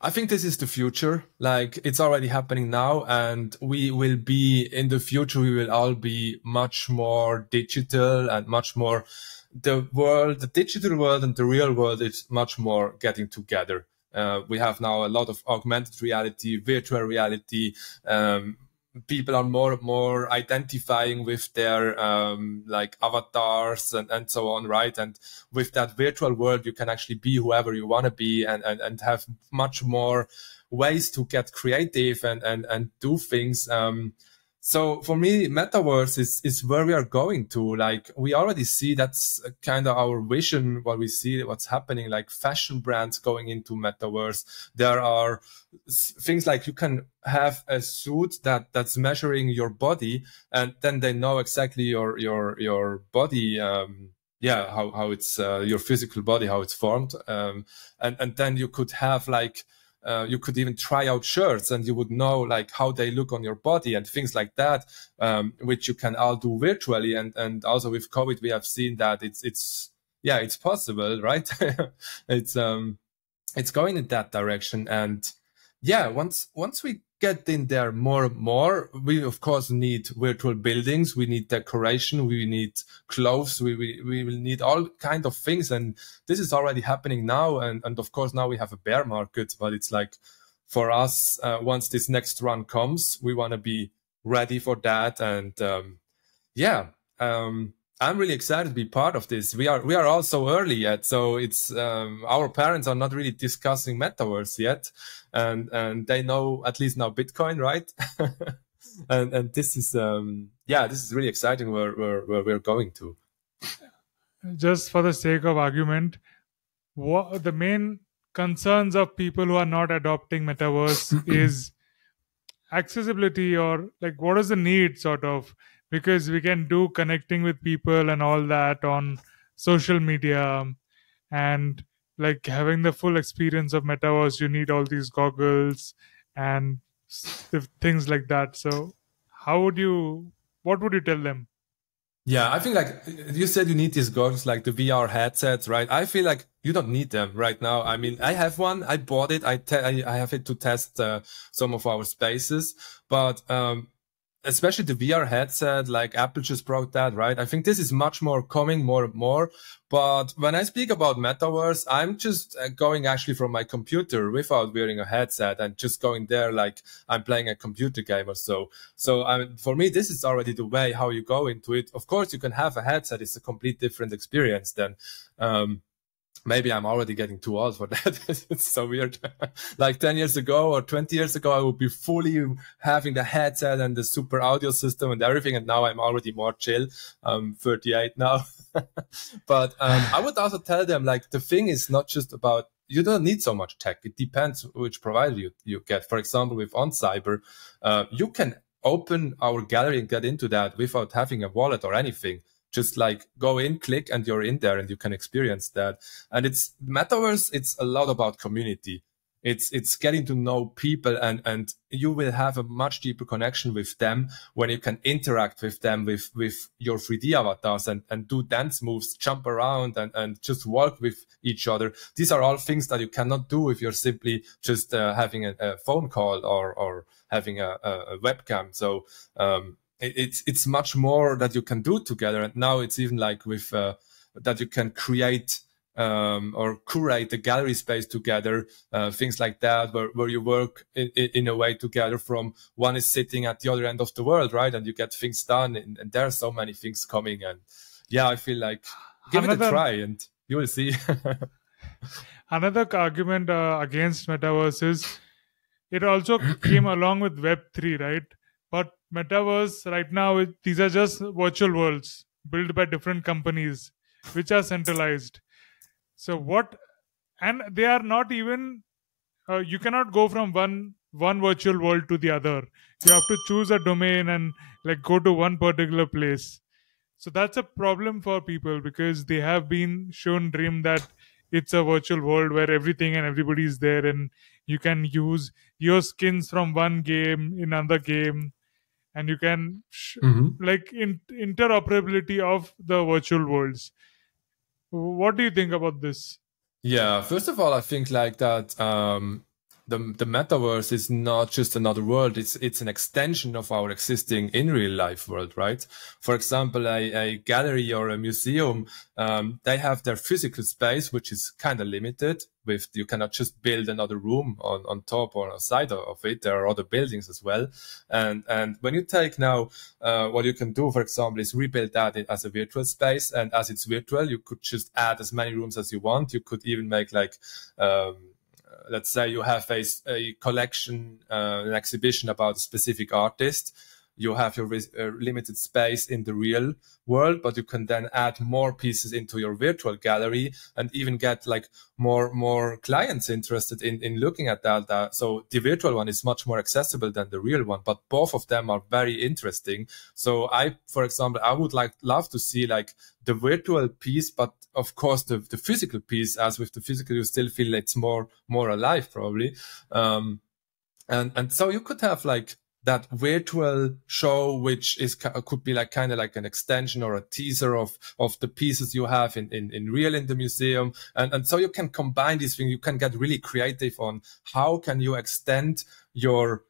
I think this is the future. Like, it's already happening now, and we will be in the future. We will all be much more digital and much more the digital world and the real world is much more getting together. We have now a lot of augmented reality, virtual reality. People are more and more identifying with their like avatars and so on, right? And with that virtual world, you can actually be whoever you want to be and have much more ways to get creative and do things. So for me, Metaverse is where we are going to. Like, we already see that's kind of our vision, what we see, what's happening, like fashion brands going into Metaverse. There are things like you can have a suit that's measuring your body, and then they know exactly your body, how it's your physical body, how it's formed, and then you could have like you could even try out shirts and you would know like how they look on your body and things like that, which you can all do virtually. And also with COVID, we have seen that it's possible, right? It's going in that direction. And yeah, once we get in there more and more, we of course need virtual buildings, we need decoration, we need clothes, we will need all kind of things, and this is already happening now. And of course now we have a bear market, but it's like for us, once this next run comes, we want to be ready for that. And I'm really excited to be part of this. We are all so early yet, so it's our parents are not really discussing Metaverse yet, and they know at least now Bitcoin, right? and this is this is really exciting where we're going to. Just for the sake of argument, what the main concerns of people who are not adopting Metaverse is accessibility, or like what is the need sort of, because we can do connecting with people and all that on social media, and like having the full experience of Metaverse, you need all these goggles and things like that. So what would you tell them? Yeah, I think like you said, you need these goggles, like the VR headsets, right? I feel like you don't need them right now. I mean, I have one. I bought it. I have it to test some of our spaces, but especially the VR headset, like Apple just brought that, right? I think this is much more coming more and more. But when I speak about Metaverse, I'm just going actually from my computer without wearing a headset and just going there like I'm playing a computer game or so. So for me, this is already the way how you go into it. Of course, you can have a headset. It's a complete different experience than maybe I'm already getting too old for that. It's so weird. Like 10 years ago or 20 years ago, I would be fully having the headset and the super audio system and everything. And now I'm already more chill. I'm 38 now. But I would also tell them, like, the thing is not just about, you don't need so much tech. It depends which provider you get. For example, with OnCyber, you can open our gallery and get into that without having a wallet or anything. Just like go in, click, and you're in there and you can experience that. And it's Metaverse. It's a lot about community. It's getting to know people, and you will have a much deeper connection with them when you can interact with them with your 3D avatars and do dance moves, jump around and just walk with each other. These are all things that you cannot do if you're simply just having a phone call or having a webcam. So it's much more that you can do together. And now it's even like with that you can create or curate a gallery space together, things like that, where you work in a way together, from one is sitting at the other end of the world, right? And you get things done, and there are so many things coming. And yeah, I feel like give it a try and you will see. Another argument against Metaverse is it also came along with Web3, right? But Metaverse right now, these are just virtual worlds built by different companies, which are centralized. So and they are not even, you cannot go from one virtual world to the other. You have to choose a domain and like go to one particular place. So that's a problem for people, because they have been shown dream that it's a virtual world where everything and everybody is there, and you can use your skins from one game in another game, and you can like interoperability of the virtual worlds. What do you think about this? Yeah, first of all, I think like that the metaverse is not just another world. It's an extension of our existing in real life world, right? For example, a gallery or a museum, they have their physical space, which is kind of limited. With you cannot just build another room on top or on the side of it. There are other buildings as well. And when you take now, what you can do, for example, is rebuild that as a virtual space. And as it's virtual, you could just add as many rooms as you want. You could even make like, let's say you have a collection, an exhibition about a specific artist. You have your limited space in the real world, but you can then add more pieces into your virtual gallery and even get like more clients interested in looking at that. So the virtual one is much more accessible than the real one, but both of them are very interesting. So for example, I would love to see like the virtual piece, but of course the physical piece, as with the physical, you still feel it's more alive probably. And so you could have like that virtual show, which could be like kind of like an extension or a teaser of the pieces you have in real in the museum. And so you can combine these things. You can get really creative on how can you extend your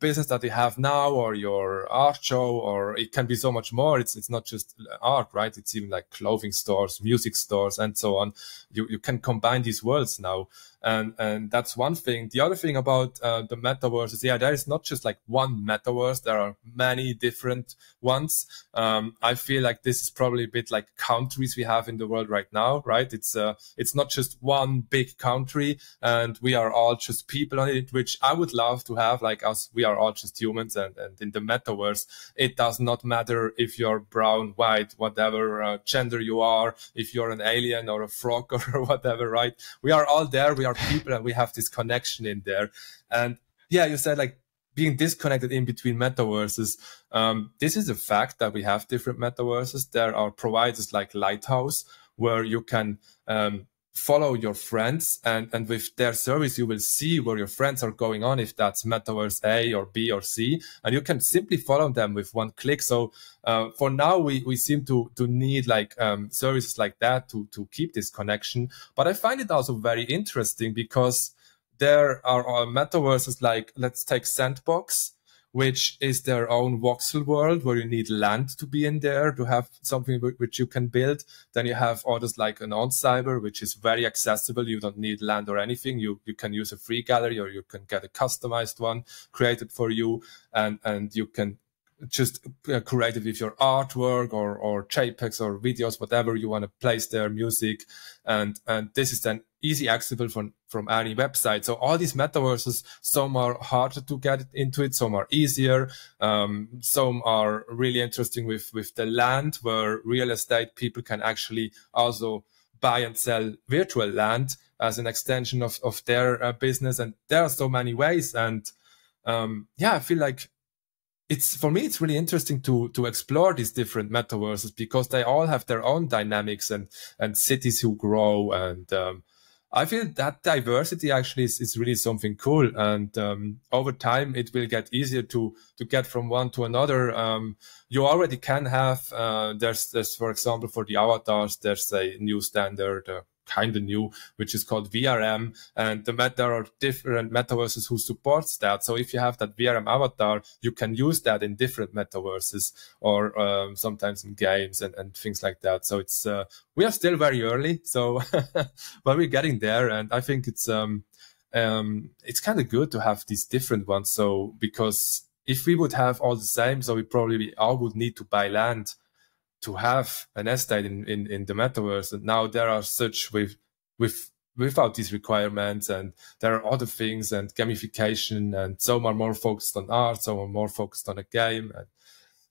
business that you have now, or your art show, or it can be so much more. It's not just art, right? It's even like clothing stores, music stores, and so on. You can combine these worlds now. And that's one thing. The other thing about the metaverse is, there is not just like one metaverse. There are many different ones. I feel like this is probably a bit like countries we have in the world right now, right? It's not just one big country and we are all just people on it, which I would love to have, like us. We are all just humans, and in the metaverse, it does not matter if you're brown, white, whatever gender you are, if you're an alien or a frog or whatever, right? We are all there. We are people, and we have this connection in there. And yeah, you said like being disconnected in between metaverses. This is a fact that we have different metaverses. There are providers like Lighthouse, where you can follow your friends, and with their service you will see where your friends are going on, if that's metaverse A or B or C, and you can simply follow them with one click. So for now we seem to need like services like that to keep this connection. But I find it also very interesting because there are metaverses like, let's take Sandbox, which is their own voxel world where you need land to be in there to have something which you can build. Then you have others like an OnCyber, which is very accessible. You don't need land or anything. You can use a free gallery, or you can get a customized one created for you, and you can just curate it with your artwork or JPEGs or videos, whatever you want to place there, music, and this is then easy accessible from any website. So all these metaverses, some are harder to get into it, some are easier, some are really interesting with the land, where real estate people can actually also buy and sell virtual land as an extension of their business. And there are so many ways. And yeah, I feel like for me, it's really interesting to explore these different metaverses, because they all have their own dynamics and cities who grow. And I feel that diversity actually is really something cool. And over time, it will get easier to get from one to another. You already can have, there's, for example, for the avatars, there's a new standard, kind of new, which is called VRM, and there are different metaverses who supports that. So if you have that VRM avatar, you can use that in different metaverses, or sometimes in games and things like that. So it's we are still very early, so but we're getting there, and I think it's kind of good to have these different ones. So because if we would have all the same, so we all would need to buy land to have an estate in the metaverse. And now there are such without these requirements, and there are other things, and gamification, and some are more focused on art, some are more focused on a game. And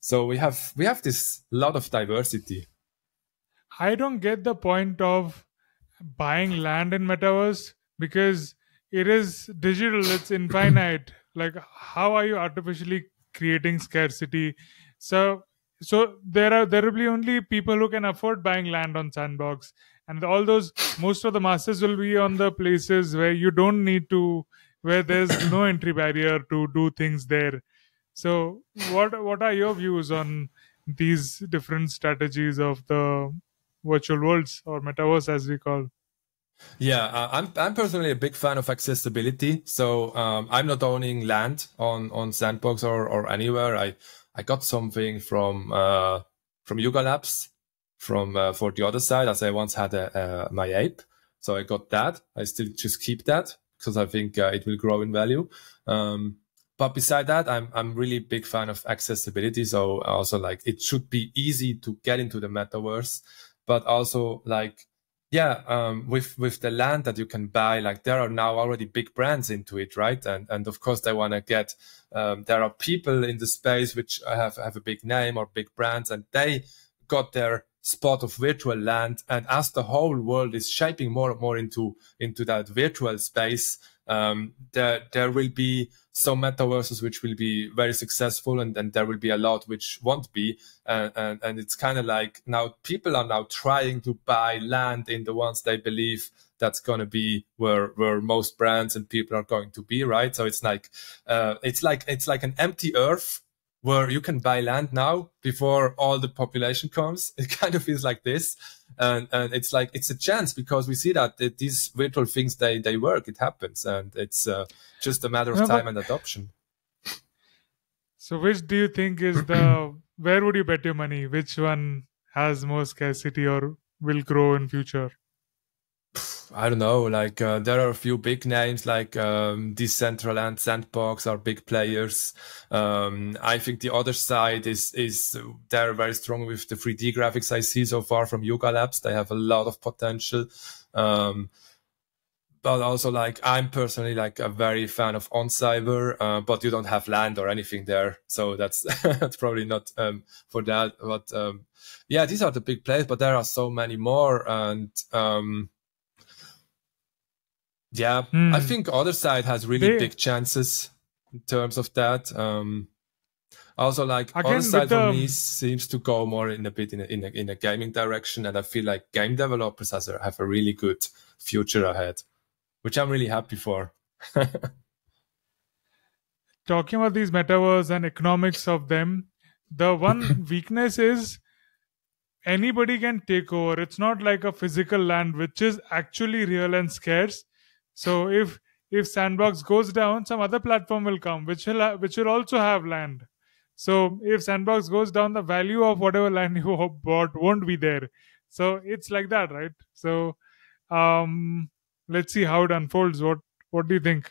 so we have this lot of diversity. I don't get the point of buying land in metaverse, because it is digital, it's infinite. Like, how are you artificially creating scarcity? So there will be only people who can afford buying land on Sandbox, and most of the masses will be on the places where you don't need to, where there's no entry barrier to do things there. So what are your views on these different strategies of the virtual worlds, or metaverse as we call? Yeah, I'm personally a big fan of accessibility. So I'm not owning land on Sandbox or anywhere. I got something from Yuga Labs from for the other side, as I once had my ape. So I got that. I still just keep that because I think it will grow in value. But beside that, I'm really big fan of accessibility. So also like it should be easy to get into the metaverse, but also like with the land that you can buy, like there are now already big brands into it, right? And of course they want to get there are people in the space which have a big name or big brands, and they got their spot of virtual land. And as the whole world is shaping more and more into that virtual space, there will be some metaverses which will be very successful, and there will be a lot which won't be. And it's kind of like now people are now trying to buy land in the ones they believe that's going to be where most brands and people are going to be, right? So it's like an empty earth where you can buy land now before all the population comes. It kind of feels like this. And it's like, it's a chance because we see that these virtual things, they work, it happens. And it's just a matter of time and adoption. So which do you think is where would you bet your money? Which one has more scarcity or will grow in future? I don't know, like there are a few big names like Decentraland, Sandbox are big players. I think the other side is they're very strong with the 3D graphics I see so far from Yuga Labs. They have a lot of potential. But also like I'm personally like a very fan of OnCyber, but you don't have land or anything there. So that's that's probably not for that. But yeah, these are the big players, but there are so many more. And yeah, I think other side has really big chances in terms of that. Also, like other side for me seems to go more in a gaming direction, and I feel like game developers have a really good future ahead, which I'm really happy for. Talking about these metaverse and economics of them, the one weakness is anybody can take over. It's not like a physical land, which is actually real and scarce. So if Sandbox goes down, some other platform will come, which will also have land. So if Sandbox goes down, the value of whatever land you bought won't be there. So it's like that, right? So let's see how it unfolds. What do you think?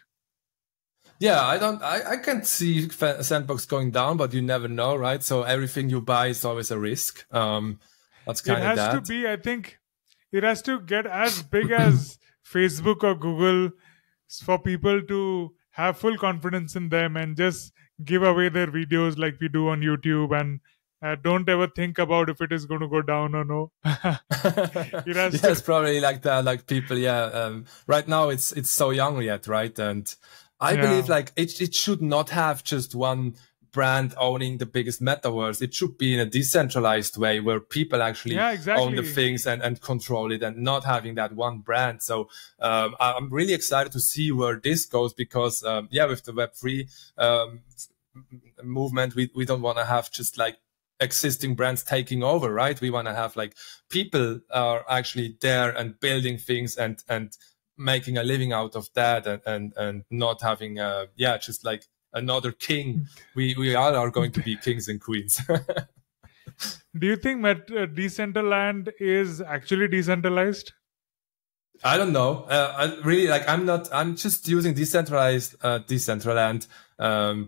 Yeah, I can't see Sandbox going down, but you never know, right? So everything you buy is always a risk. That's kind of that. It has to be, I think, it has to get as big as Facebook or Google for people to have full confidence in them and just give away their videos like we do on YouTube, and don't ever think about if it is going to go down or no. It's probably like that. Like people, right now it's so young yet, right? And I believe like it should not have just one brand owning the biggest metaverse. It should be in a decentralized way where people actually own the things and control it, and not having that one brand. So I'm really excited to see where this goes because with the Web3 movement, we don't want to have just like existing brands taking over, right? We want to have like people are actually there and building things and making a living out of that, and not having just like another king. We all are going to be kings and queens. Do you think Decentraland is actually decentralized? I don't know. I really like. I'm just using Decentraland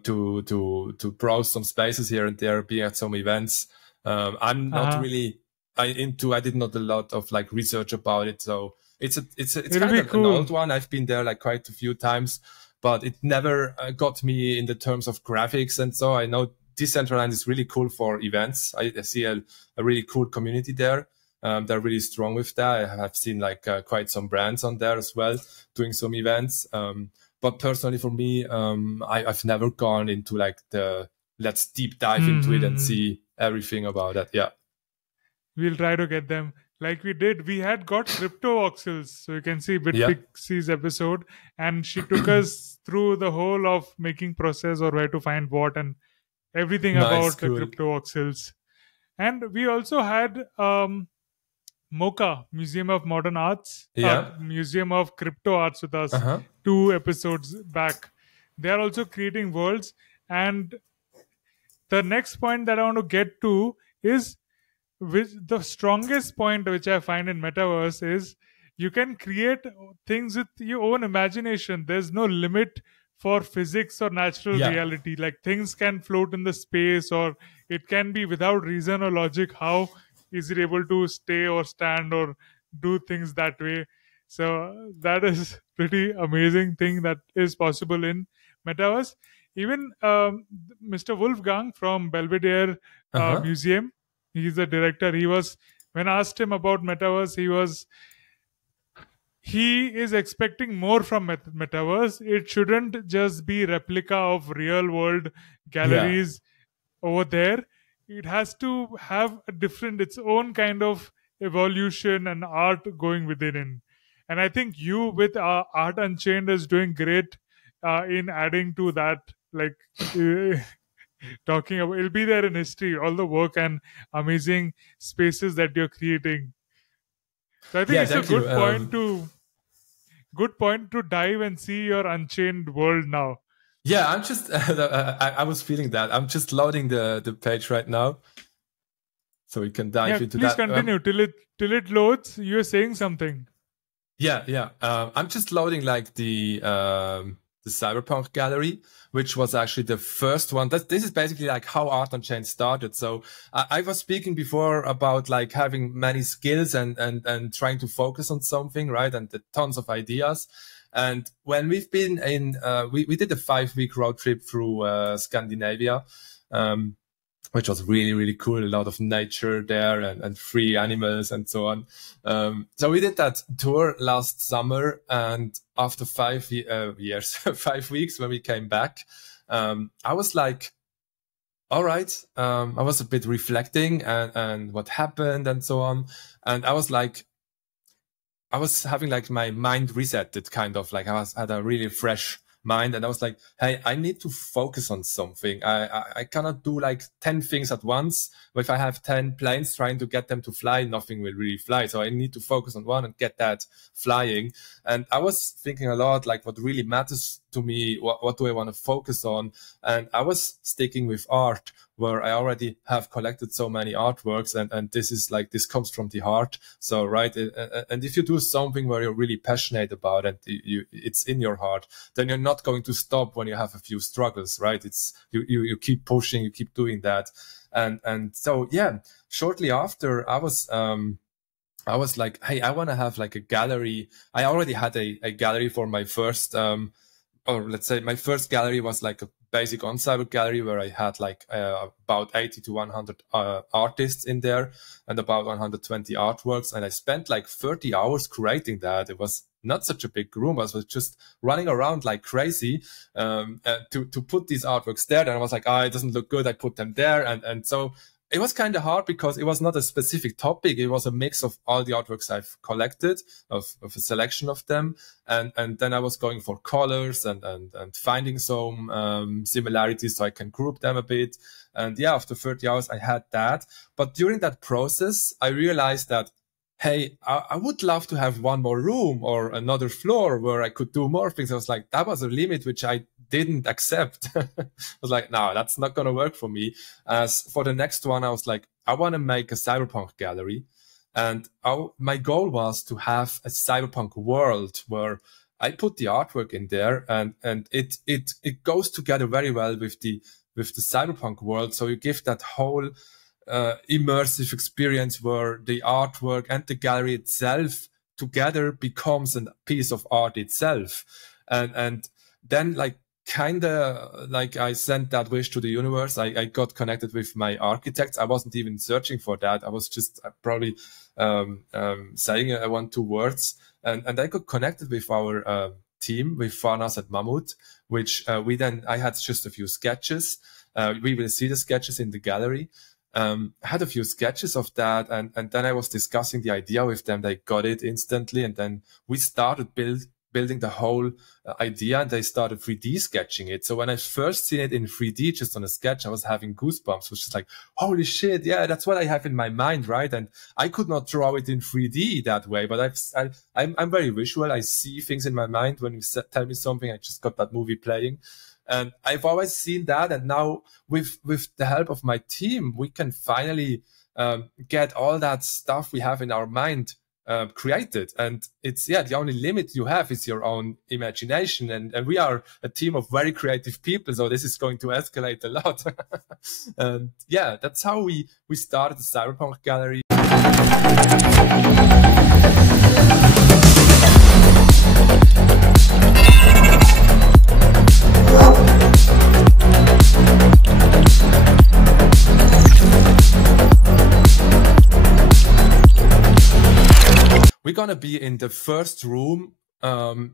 to browse some spaces here and there, be at some events. I'm not really I did not a lot of like research about it, so it's kind of an old one. I've been there like quite a few times, but it never got me in the terms of graphics. And so I know Decentraland is really cool for events. I see a really cool community there. They're really strong with that. I have seen like quite some brands on there as well doing some events. But personally for me, I've never gone into like let's deep dive into it and see everything about that. Yeah. We'll try to get them. Like we did, we had got crypto voxels. So you can see BitPixie's episode, and she took us through the whole of making process or where to find what and everything about the crypto voxels. And we also had MoCA, Museum of Modern Arts, Yeah. Museum of Crypto Arts with us Uh-huh. 2 episodes back. They are also creating worlds. And the next point that I want to get to is the strongest point which I find in Metaverse is you can create things with your own imagination. There's no limit for physics or natural Yeah. reality. Like things can float in the space, or it can be without reason or logic. How is it able to stay or stand or do things that way? So that is pretty amazing thing that is possible in Metaverse. Even Mr. Wolfgang from Belvedere Uh-huh. Museum, he's the director. He was, when I asked him about Metaverse, he is expecting more from Metaverse. It shouldn't just be replica of real world Yeah. galleries over there. It has to have a different, its own kind of evolution and art going within it. And I think you with Art Unchained is doing great in adding to that. Like talking about, it'll be there in history, all the work and amazing spaces that you're creating. So I think Yeah, it's a thank you. good point to dive and see your Unchained world now. Yeah, I'm just I was feeling that. I'm just loading the page right now. So we can dive into please that. continue till it loads. You're saying something. Yeah. I'm just loading like the Cyberpunk gallery, which was actually the first one. This is basically like how Art Unchained started. So I was speaking before about like having many skills and trying to focus on something, right? And the tons of ideas. And when we've been in, we did a 5-week road trip through Scandinavia. Which was really, really cool. A lot of nature there and free animals and so on. So we did that tour last summer, and after 5 years, 5 weeks when we came back, I was like, all right. I was a bit reflecting and what happened and so on. And I was like, I was having like my mind resetted, kind of like had a really fresh mind, and I was like, hey, I need to focus on something. I cannot do like 10 things at once. If I have 10 planes trying to get them to fly, nothing will really fly. So I need to focus on one and get that flying. And I was thinking a lot like what really matters to me, what do I want to focus on? And I was sticking with art, where I already have collected so many artworks, and this is like, this comes from the heart. So, right. And if you do something where you're really passionate about it, it's in your heart, then you're not going to stop when you have a few struggles, right? It's, you keep pushing, you keep doing that. And so, yeah, shortly after I was like, hey, I want to have like a gallery. I already had a gallery for my first, or let's say my first gallery was like a basic on-site gallery where I had like about 80 to 100 artists in there and about 120 artworks. And I spent like 30 hours creating that. It was not such a big room. I was just running around like crazy to put these artworks there. And I was like, it doesn't look good. I put them there. And so it was kind of hard because it was not a specific topic. It was a mix of all the artworks I've collected, of a selection of them. And then I was going for colors and finding some similarities so I can group them a bit. And yeah, after 30 hours, I had that. But during that process, I realized that, hey, I would love to have one more room or another floor where I could do more things. I was like, that was a limit which I didn't accept. I was like, no, that's not going to work for me. As for the next one, I was like, I want to make a cyberpunk gallery. And my goal was to have a cyberpunk world where I put the artwork in there, and it goes together very well with the cyberpunk world. So you give that whole immersive experience where the artwork and the gallery itself together becomes a piece of art itself. And then like, kind of like I sent that wish to the universe. I got connected with my architects. I wasn't even searching for that. I was just probably saying I want 2 words. And I got connected with our team, with Farnas and Mammut, which I had just a few sketches. We will see the sketches in the gallery. I had a few sketches of that, and then I was discussing the idea with them. They got it instantly, and then we started building the whole idea, and they started 3D sketching it. So when I first seen it in 3D, just on a sketch, I was having goosebumps. It was just like, holy shit, yeah, that's what I have in my mind, right? And I could not draw it in 3D that way, but I'm very visual. I see things in my mind. When you tell me something, I just got that movie playing. And I've always seen that. And now with the help of my team, we can finally get all that stuff we have in our mind created. And it's, the only limit you have is your own imagination. And we are a team of very creative people. So this is going to escalate a lot. And yeah, that's how we started the Cyberpunk Gallery. We're going to be in the first room,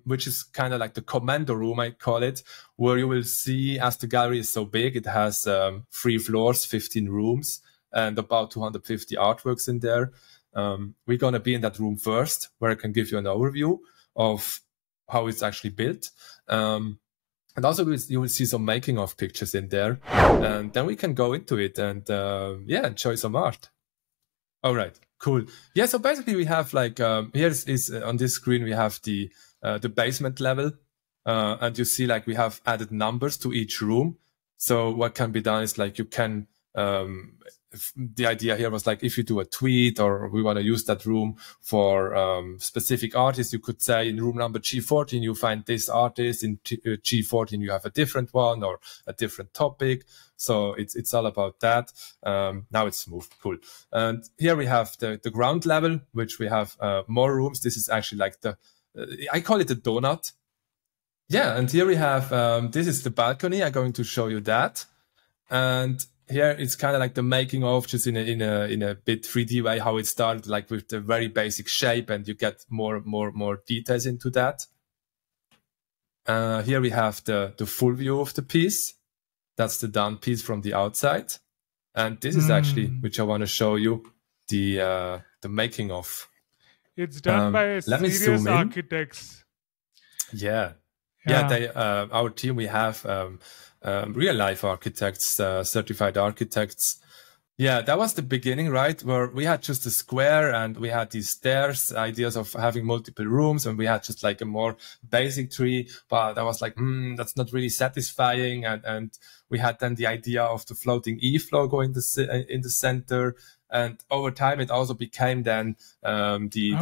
which is kind of like the commando room, I call it, where you will see, as the gallery is so big, it has 3 floors, 15 rooms, and about 250 artworks in there. We're going to be in that room first, where I can give you an overview of how it's actually built. And also you will see some making of pictures in there. And then we can go into it and enjoy some art. All right. Cool. Yeah, so basically we have like, here is on this screen, we have the basement level. And you see like we have added numbers to each room. So what can be done is like you can, the idea here was like, if you do a tweet or we want to use that room for specific artists, you could say in room number G14, you find this artist, in G14, you have a different one or a different topic. So it's all about that. Now it's smooth, cool. And here we have the ground level, which we have more rooms. This is actually like I call it the donut. Yeah, and here we have, this is the balcony. I'm going to show you that. And here it's kind of like the making of, just in a bit 3D way, how it started, like with the very basic shape, and you get more details into that. Here we have the full view of the piece. That's the done piece from the outside. And this is actually, which I want to show you, the making of. It's done by serious architects. Yeah. They, our team, we have real life architects, certified architects. Yeah, that was the beginning, right? Where we had just a square and we had these stairs, ideas of having multiple rooms, and we had just like a more basic tree, but I was like, that's not really satisfying. And we had then the idea of the floating Eve logo in the center. And over time, it also became then the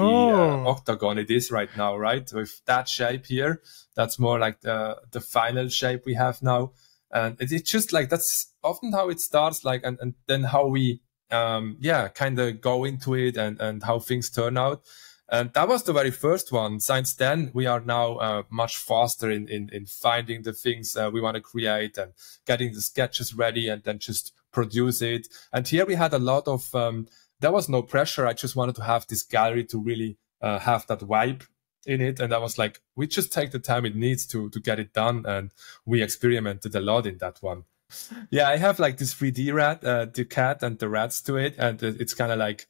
octagon it is right now, right? With that shape here, that's more like the final shape we have now. And it's just like, that's often how it starts, like, and then how we, kind of go into it and how things turn out. And that was the very first one. Since then, we are now much faster in finding the things we want to create and getting the sketches ready and then just produce it. And here we had a lot of, there was no pressure. I just wanted to have this gallery to really have that vibe in it. And I was like, we just take the time it needs to get it done. And we experimented a lot in that one. Yeah, I have like this 3D rat, the cat and the rats to it. And it's kind of like,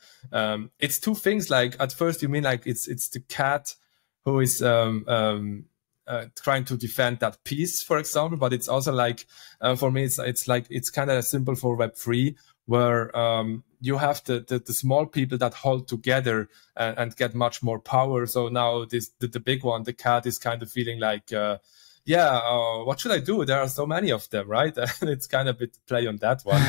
it's two things. Like at first you mean like it's the cat who is trying to defend that piece, for example. But it's also like, for me, it's like, it's kind of simple for Web3, where you have the small people that hold together and get much more power. So now the big one, the cat, is kind of feeling like, what should I do? There are so many of them, right? And it's kind of a bit play on that one.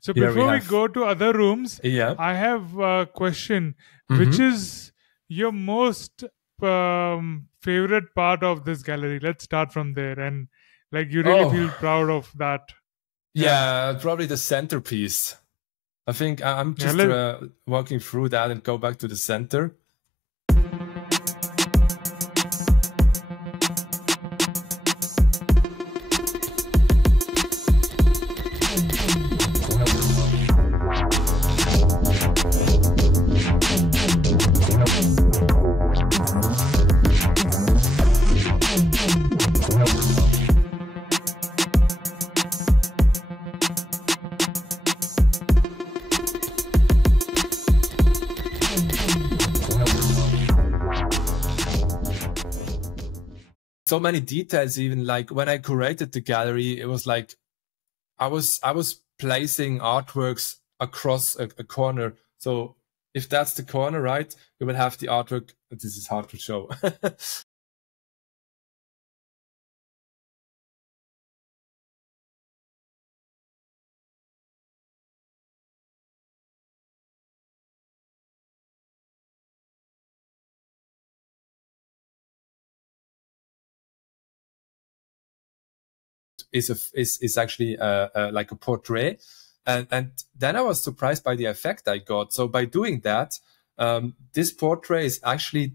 So before we go to other rooms, I have a question. Which is your most favorite part of this gallery? Let's start from there. And like, you really feel proud of that. Yeah, probably the centerpiece. I think I'm just walking through that and go back to the center. so many details. Even like when I curated the gallery, it was like I was placing artworks across a corner. So if that's the corner, right, you will have the artwork. This is hard to show. is actually like a portrait, and then I was surprised by the effect I got. So by doing that, this portrait is actually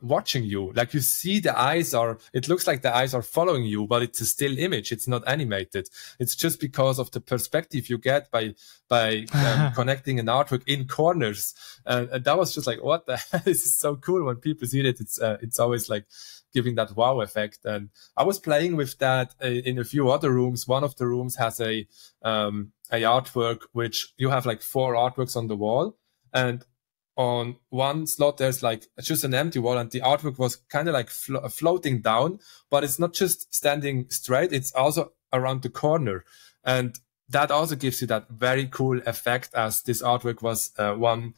watching you. Like you see the eyes are, it looks like the eyes are following you, but it's a still image. It's not animated. It's just because of the perspective you get by connecting an artwork in corners. And that was just like, what the hell? This is so cool. When people see it, it's always like giving that wow effect. And I was playing with that in a few other rooms. One of the rooms has a artwork, which you have like 4 artworks on the wall, and on one slot there's like just an empty wall, and the artwork was kind of like floating down, but it's not just standing straight, it's also around the corner. And that also gives you that very cool effect, as this artwork was one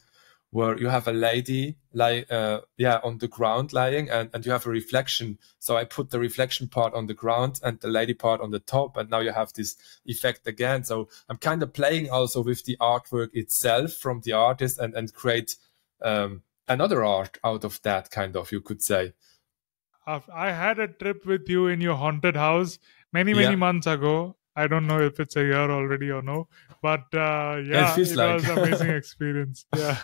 where you have a lady on the ground lying, and you have a reflection. So I put the reflection part on the ground and the lady part on the top, and now you have this effect again. So I'm kind of playing also with the artwork itself from the artist, and create another art out of that, kind of, you could say. I had a trip with you in your haunted house many months ago. I don't know if it's a year already or no, but It feels like. was an amazing experience. Yeah.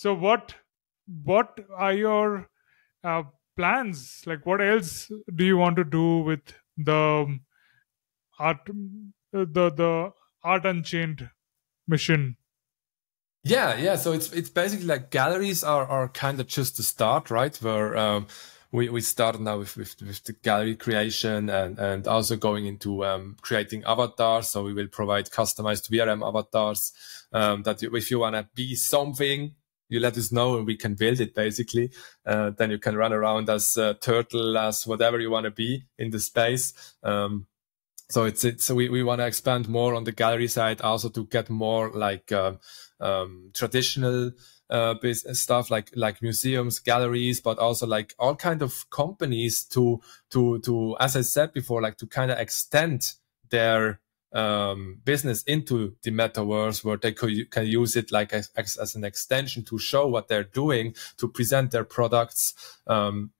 So what are your uh, plans? Like, what else do you want to do with the art, the Art Unchained mission? Yeah. So it's basically like galleries are kind of just the start, right? Where we start now with the gallery creation and also going into creating avatars. So we will provide customized VRM avatars that if you want to be something, you let us know and we can build it basically. Then you can run around as Turtle, as whatever you want to be in the space. So so we want to expand more on the gallery side, also to get more like traditional business stuff, like museums, galleries, but also like all kind of companies to as I said before, like to kind of extend their business into the metaverse, where they can use it like as an extension to show what they're doing, to present their products,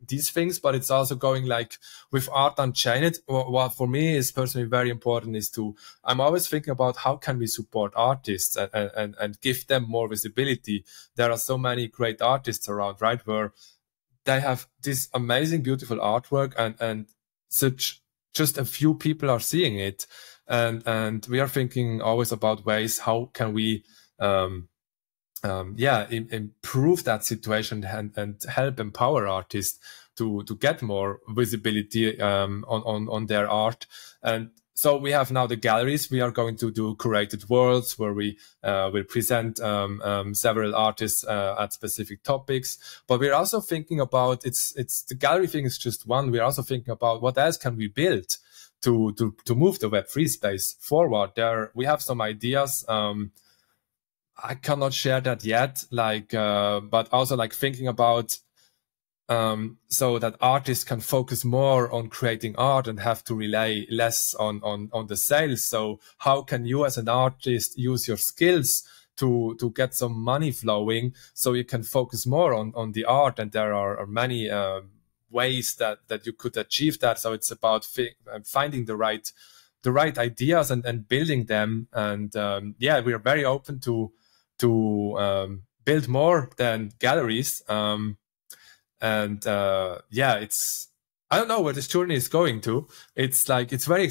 these things. But it's also going like with Art Unchained. What for me is personally very important is I'm always thinking about how can we support artists and give them more visibility. There are so many great artists around, right, where they have this amazing, beautiful artwork and such just a few people are seeing it. And we are thinking always about ways how can we improve that situation and help empower artists to get more visibility on their art. And so we have now the galleries. We are going to do curated worlds where we will present several artists at specific topics. But we're also thinking about it's the gallery thing is just one. We're also thinking about what else can we build to move the Web3 space forward. There we have some ideas. I cannot share that yet. But also like thinking about so that artists can focus more on creating art and have to rely less on the sales. So how can you as an artist use your skills to get some money flowing so you can focus more on the art? And there are many ways that you could achieve that. So it's about finding the right ideas and building them. And we are very open to build more than galleries. It's I don't know where this journey is going to. It's like it's very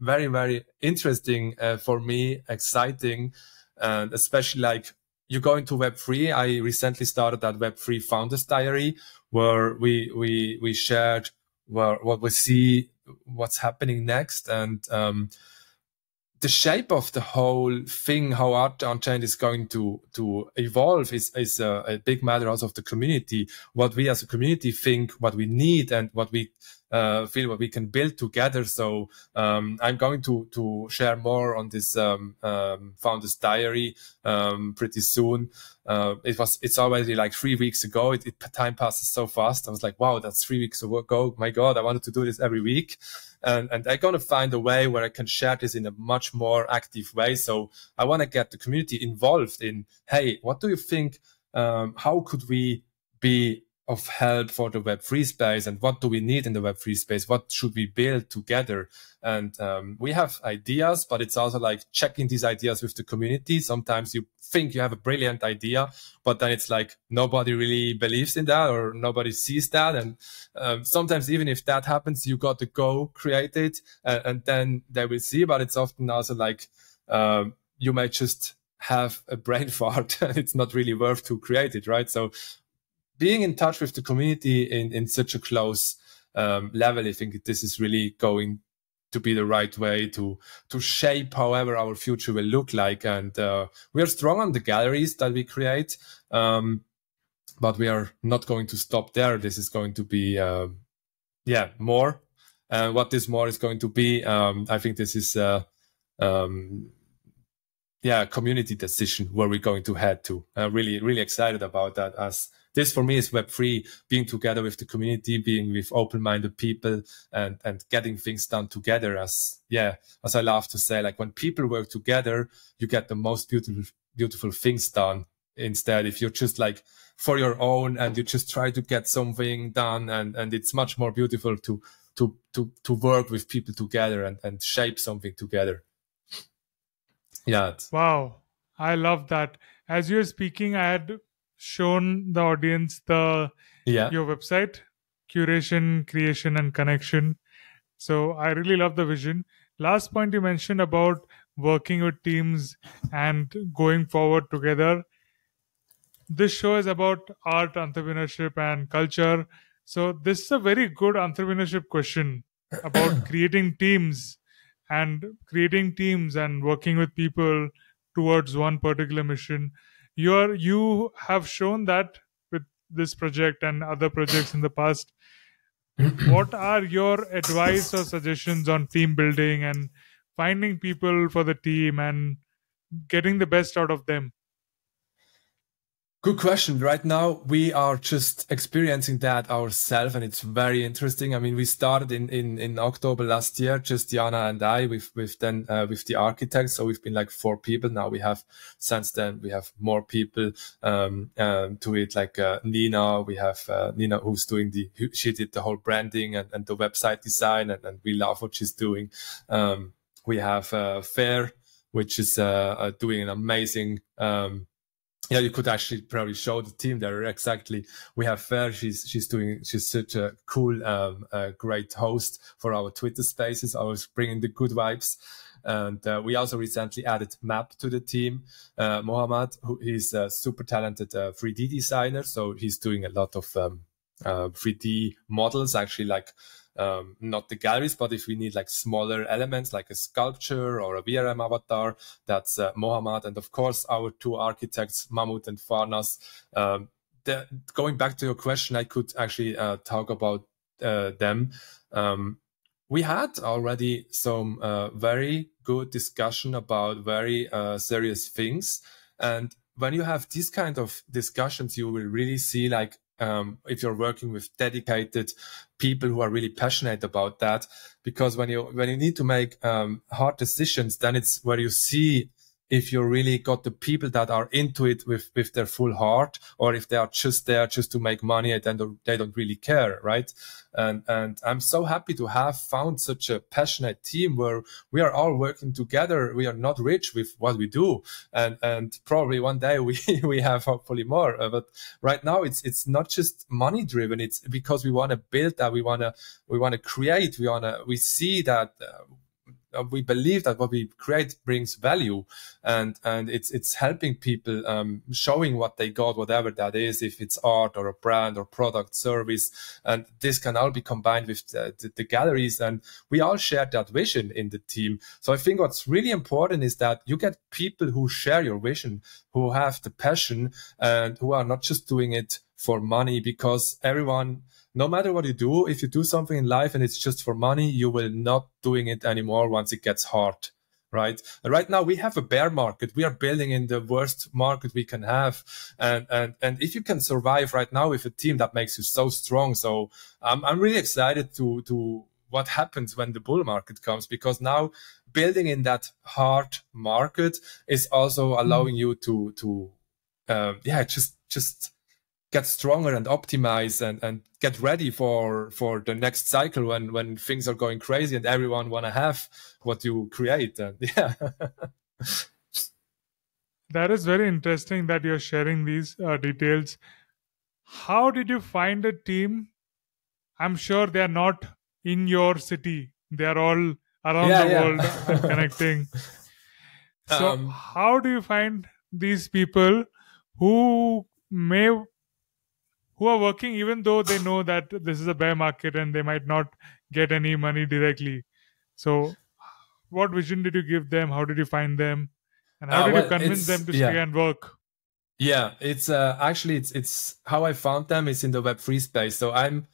very, very interesting for me, exciting, and especially like you go into Web3. I recently started that Web3 Founders Diary, where we shared what we see, what's happening next, and the shape of the whole thing, how Art Unchained is going to evolve is a big matter also of the community. What we as a community think, what we need, and what we feel what we can build together. So I'm going to share more on this Founders Diary pretty soon. It's already like 3 weeks ago. Time passes so fast. I was like, wow, that's 3 weeks ago. My God, I wanted to do this every week. And I'm going to find a way where I can share this in a much more active way. So I want to get the community involved in, hey, what do you think? How could we be of help for the Web3 space? And what do we need in the Web3 space? What should we build together? And we have ideas, but it's also like checking these ideas with the community. Sometimes you think you have a brilliant idea, but then it's like nobody really believes in that or nobody sees that. And sometimes even if that happens, you got to go create it and then they will see. But it's often also like you might just have a brain fart and it's not really worth to create it, right? So being in touch with the community in such a close level, I think this is really going to be the right way to shape however our future will look like. And we are strong on the galleries that we create, but we are not going to stop there. This is going to be more. And what this more is going to be, I think this is a community decision where we're going to head to. I'm really excited about that, as this for me is Web3, being together with the community, being with open-minded people and getting things done together. As I love to say, like when people work together, you get the most beautiful things done. Instead, if you're just like for your own and you just try to get something done, and it's much more beautiful to work with people together and shape something together. Yeah. Wow, I love that. as you're speaking, I had shown the audience your website, curation, creation, and connection. So I really love the vision. Last point you mentioned about working with teams and going forward together. This show is about art, entrepreneurship, and culture. So this is a very good entrepreneurship question about creating teams and working with people towards one particular mission. You have shown that with this project and other projects in the past. What are your advice or suggestions on team building and finding people for the team and getting the best out of them? Good question. Right now, we are just experiencing that ourselves, and it's very interesting. I mean, we started in October last year, just Jana and I, with the architects. So we've been like 4 people. Now we have, since then, we have more people to it, like Nina. We have Nina who's doing she did the whole branding and the website design, and we love what she's doing. We have Fair, which is doing an amazing yeah, you could actually probably show the team there exactly. We have Fair. She's such a cool, great host for our Twitter Spaces. Always bringing the good vibes. And we also recently added Map to the team. Mohammad, he's a super talented 3D designer. So he's doing a lot of 3D models, actually, like not the galleries, but if we need like smaller elements like a sculpture or a VRM avatar, that's Mohammad. And of course, our 2 architects, Mahmoud and Farnas. Going back to your question, I could actually talk about them. We had already some very good discussion about very serious things. And when you have these kind of discussions, you will really see like if you're working with dedicated people who are really passionate about that, because when you need to make hard decisions, then it's where you see if you really got the people that are into it with their full heart, or if they are just there just to make money and then they don't really care, right? And I'm so happy to have found such a passionate team where we are all working together. We are not rich with what we do, and probably one day we have hopefully more. But right now it's not just money driven. It's because we want to build that. We want to create. We see that. We believe that what we create brings value, and it's helping people, showing what they got, whatever that is, if it's art or a brand or product, service, and this can all be combined with the galleries, and we all share that vision in the team. So I think what's really important is that you get people who share your vision, who have the passion, and who are not just doing it for money, because everyone, no matter what you do, if you do something in life and it's just for money, you will not doing it anymore once it gets hard, right? And right now we have a bear market. We are building in the worst market we can have. And if you can survive right now with a team, that makes you so strong. So I'm really excited to what happens when the bull market comes, because now building in that hard market is also allowing you to just get stronger and optimize and get ready for the next cycle when things are going crazy and everyone want to have what you create. And yeah. That is very interesting that you're sharing these details. How did you find a team? I'm sure they're not in your city. They are all around the world and connecting. So how do you find these people who are working even though they know that this is a bear market and they might not get any money directly? So what vision did you give them? How did you find them? And how did you convince them to stay and work? Yeah, it's actually it's how I found them is in the Web3 space. So I'm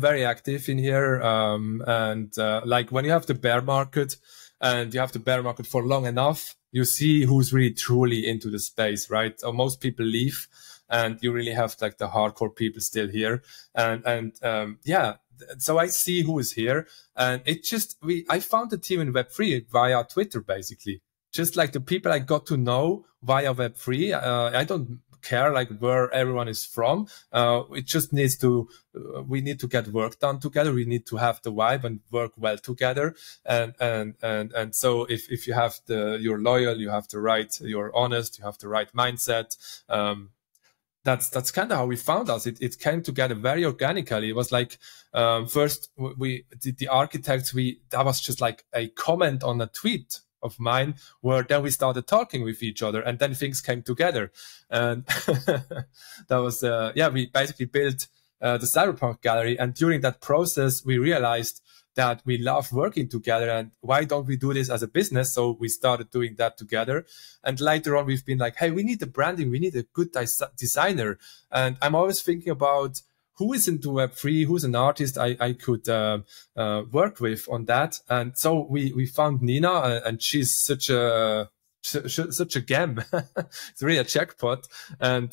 very active in here, and like when you have the bear market and you have the bear market for long enough, you see who's really truly into the space, right? Or most people leave, and you really have like the hardcore people still here, and so I see who is here, and I found the team in Web3 via Twitter, basically. Just like the people I got to know via Web3. I don't care like where everyone is from. It just needs to, we need to get work done together. We need to have the vibe and work well together. And so if you have you're loyal, you have the right, you're honest, you have the right mindset. That's kind of how we found us. It came together very organically. It was like, first the architects, that was just like a comment on a tweet of mine, where then we started talking with each other, and then things came together. And that was, we basically built the Cyberpunk Gallery. And during that process, we realized that we love working together, and why don't we do this as a business? So we started doing that together. And later on, we've been like, hey, we need the branding, we need a good designer. And I'm always thinking about who is into Web3, who's an artist I could work with on that. And so we found Nina, and she's such a gem. It's really a jackpot. And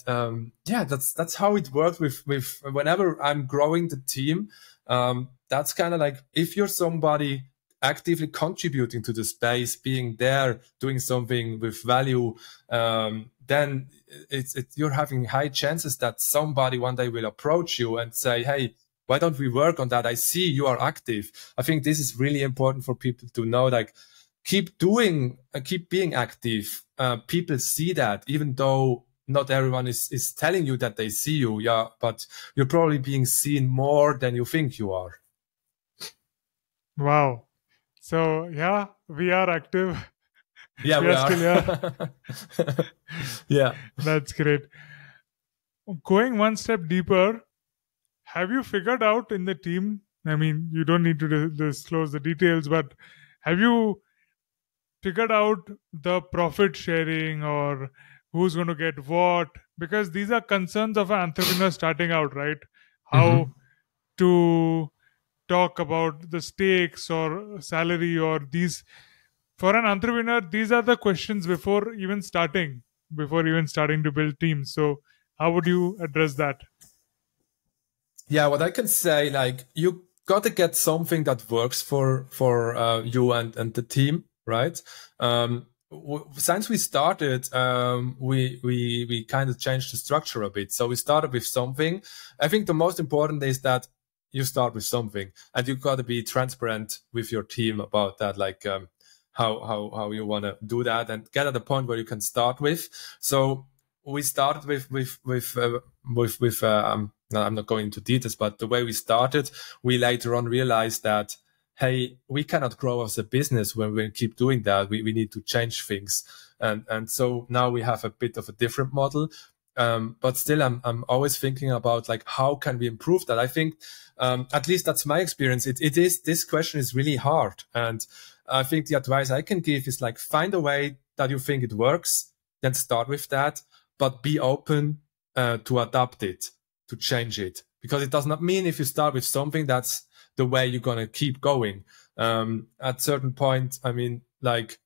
that's how it worked with whenever I'm growing the team. That's kind of like, if you're somebody actively contributing to the space, being there, doing something with value, then you're having high chances that somebody one day will approach you and say, hey, why don't we work on that? I see you are active. I think this is really important for people to know, like, keep being active. People see that, even though not everyone is telling you that they see you. Yeah, but you're probably being seen more than you think you are. Wow. So yeah, we are active. Yeah, we are. Still, yeah. That's great. Going one step deeper, have you figured out in the team, I mean, you don't need to disclose the details, but have you figured out the profit sharing, or who's going to get what? Because these are concerns of an entrepreneur starting out, right? How to talk about the stakes or salary, or these. For an entrepreneur, these are the questions before even starting to build teams. So how would you address that? Yeah, what I can say, like, you got to get something that works for you and the team, right? Since we started, we kind of changed the structure a bit. So we started with something. I think the most important is that you start with something, and you got to be transparent with your team about that, like how you want to do that, and get at the point where you can start with. So we started with I'm not going into details, but the way we started, we later on realized that, hey, we cannot grow as a business when we keep doing that. We need to change things. And so now we have a bit of a different model. But still, I'm always thinking about, like, how can we improve that? I think, at least that's my experience. This question is really hard. And I think the advice I can give is, like, find a way that you think it works, then start with that, but be open to adapt it, to change it. Because it does not mean if you start with something, that's the way you're going to keep going. At certain point, I mean, like,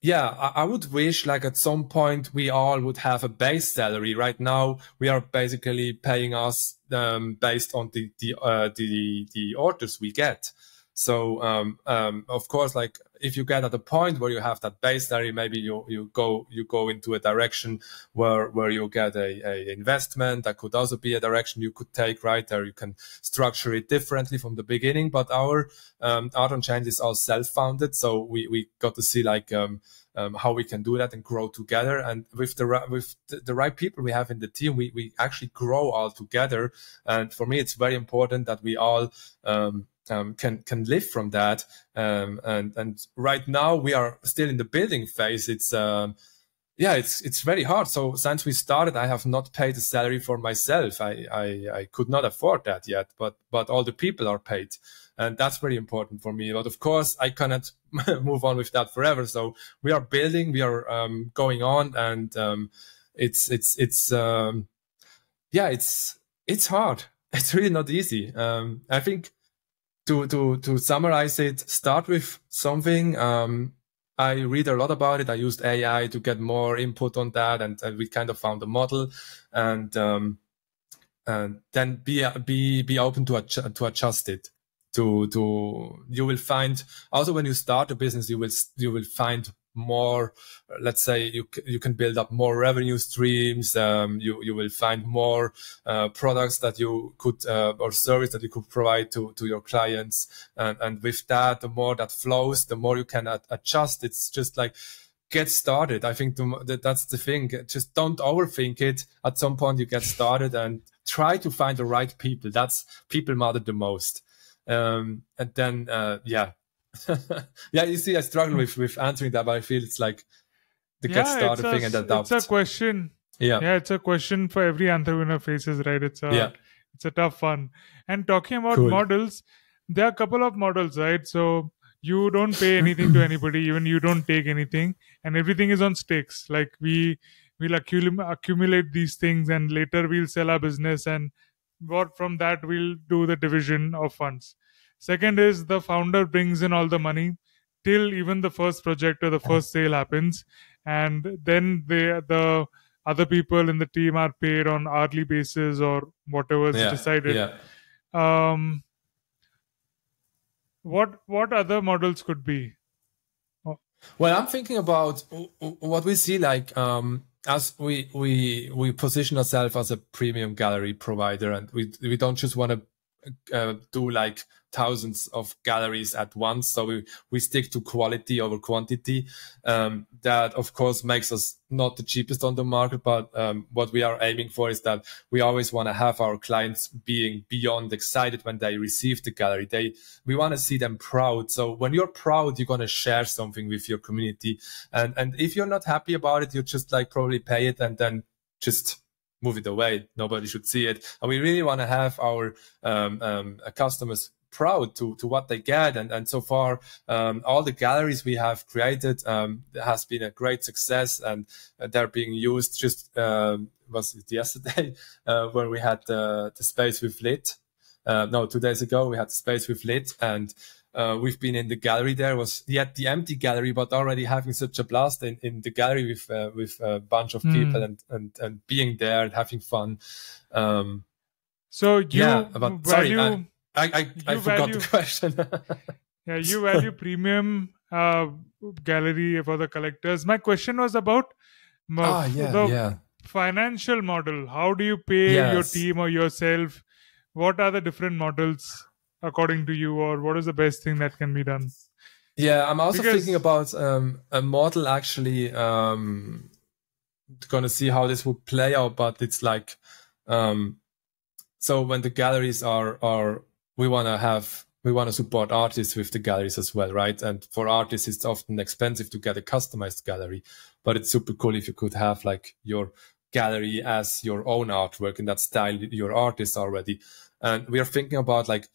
yeah, I would wish, like, at some point we all would have a base salary. Right now, we are basically paying us based on the orders we get. So, of course, like, if you get at a point where you have that base salary, maybe you go into a direction where you get a investment. That could also be a direction you could take, right? Or you can structure it differently from the beginning. But our Art Unchained is all self-founded, so we got to see, like, how we can do that and grow together. And with the right people we have in the team, we actually grow all together. And for me, it's very important that we all can live from that. And right now we are still in the building phase. It's very hard. So since we started, I have not paid a salary for myself. I could not afford that yet, but all the people are paid. And that's very important for me. But of course, I cannot move on with that forever. So we are building, we are going on, and it's hard. It's really not easy. I think to summarize it, start with something. I read a lot about it. I used AI to get more input on that, and we kind of found a model, and then be open to adjust it. you will find also when you start a business, you will find more, let's say you can build up more revenue streams. You will find more products that you could or service that you could provide to your clients, and with that, the more that flows, the more you can adjust. It's just like get started. I think that's the thing. Just don't overthink it. At some point you get started and try to find the right people. That's people matter the most. And then yeah. You see, I struggle with answering that, but I feel it's like the get started thing and adopt. It's a question. Yeah, it's a question for every entrepreneur faces, right? It's a tough one. And talking about models, there are a couple of models, right? So you don't pay anything to anybody, even you don't take anything, and everything is on stakes. Like we'll accumulate these things, and later we'll sell our business, and from that we'll do the division of funds. Second is the founder brings in all the money till even the first project or the first sale happens, and then the other people in the team are paid on hourly basis or whatever is decided. What other models could be? Well, I'm thinking about what we see, like as we position ourselves as a premium gallery provider, and we don't just want to do like thousands of galleries at once. So we stick to quality over quantity. That of course makes us not the cheapest on the market, but what we are aiming for is that we always want to have our clients being beyond excited when they receive the gallery. We want to see them proud. So when you're proud, you're going to share something with your community. And if you're not happy about it, you just like probably pay it and then just move it away. Nobody should see it. And we really want to have our customers proud to what they get, and so far all the galleries we have created has been a great success, and they're being used. Just was it yesterday when we had the space with Lit? No, 2 days ago we had the space with Lit, and we've been in the gallery. There was yet the empty gallery, but already having such a blast in the gallery with a bunch of people and being there and having fun. So you sorry, I forgot the question. Yeah, you value premium gallery for the collectors. My question was about the financial model. How do you pay your team or yourself? What are the different models according to you, or what is the best thing that can be done? Yeah, I'm also thinking about a model actually. Gonna see how this would play out, but it's like so when the galleries are we want to support artists with the galleries as well, right? And for artists, it's often expensive to get a customized gallery, but it's super cool if you could have like your gallery as your own artwork in that style your artist already. And we are thinking about like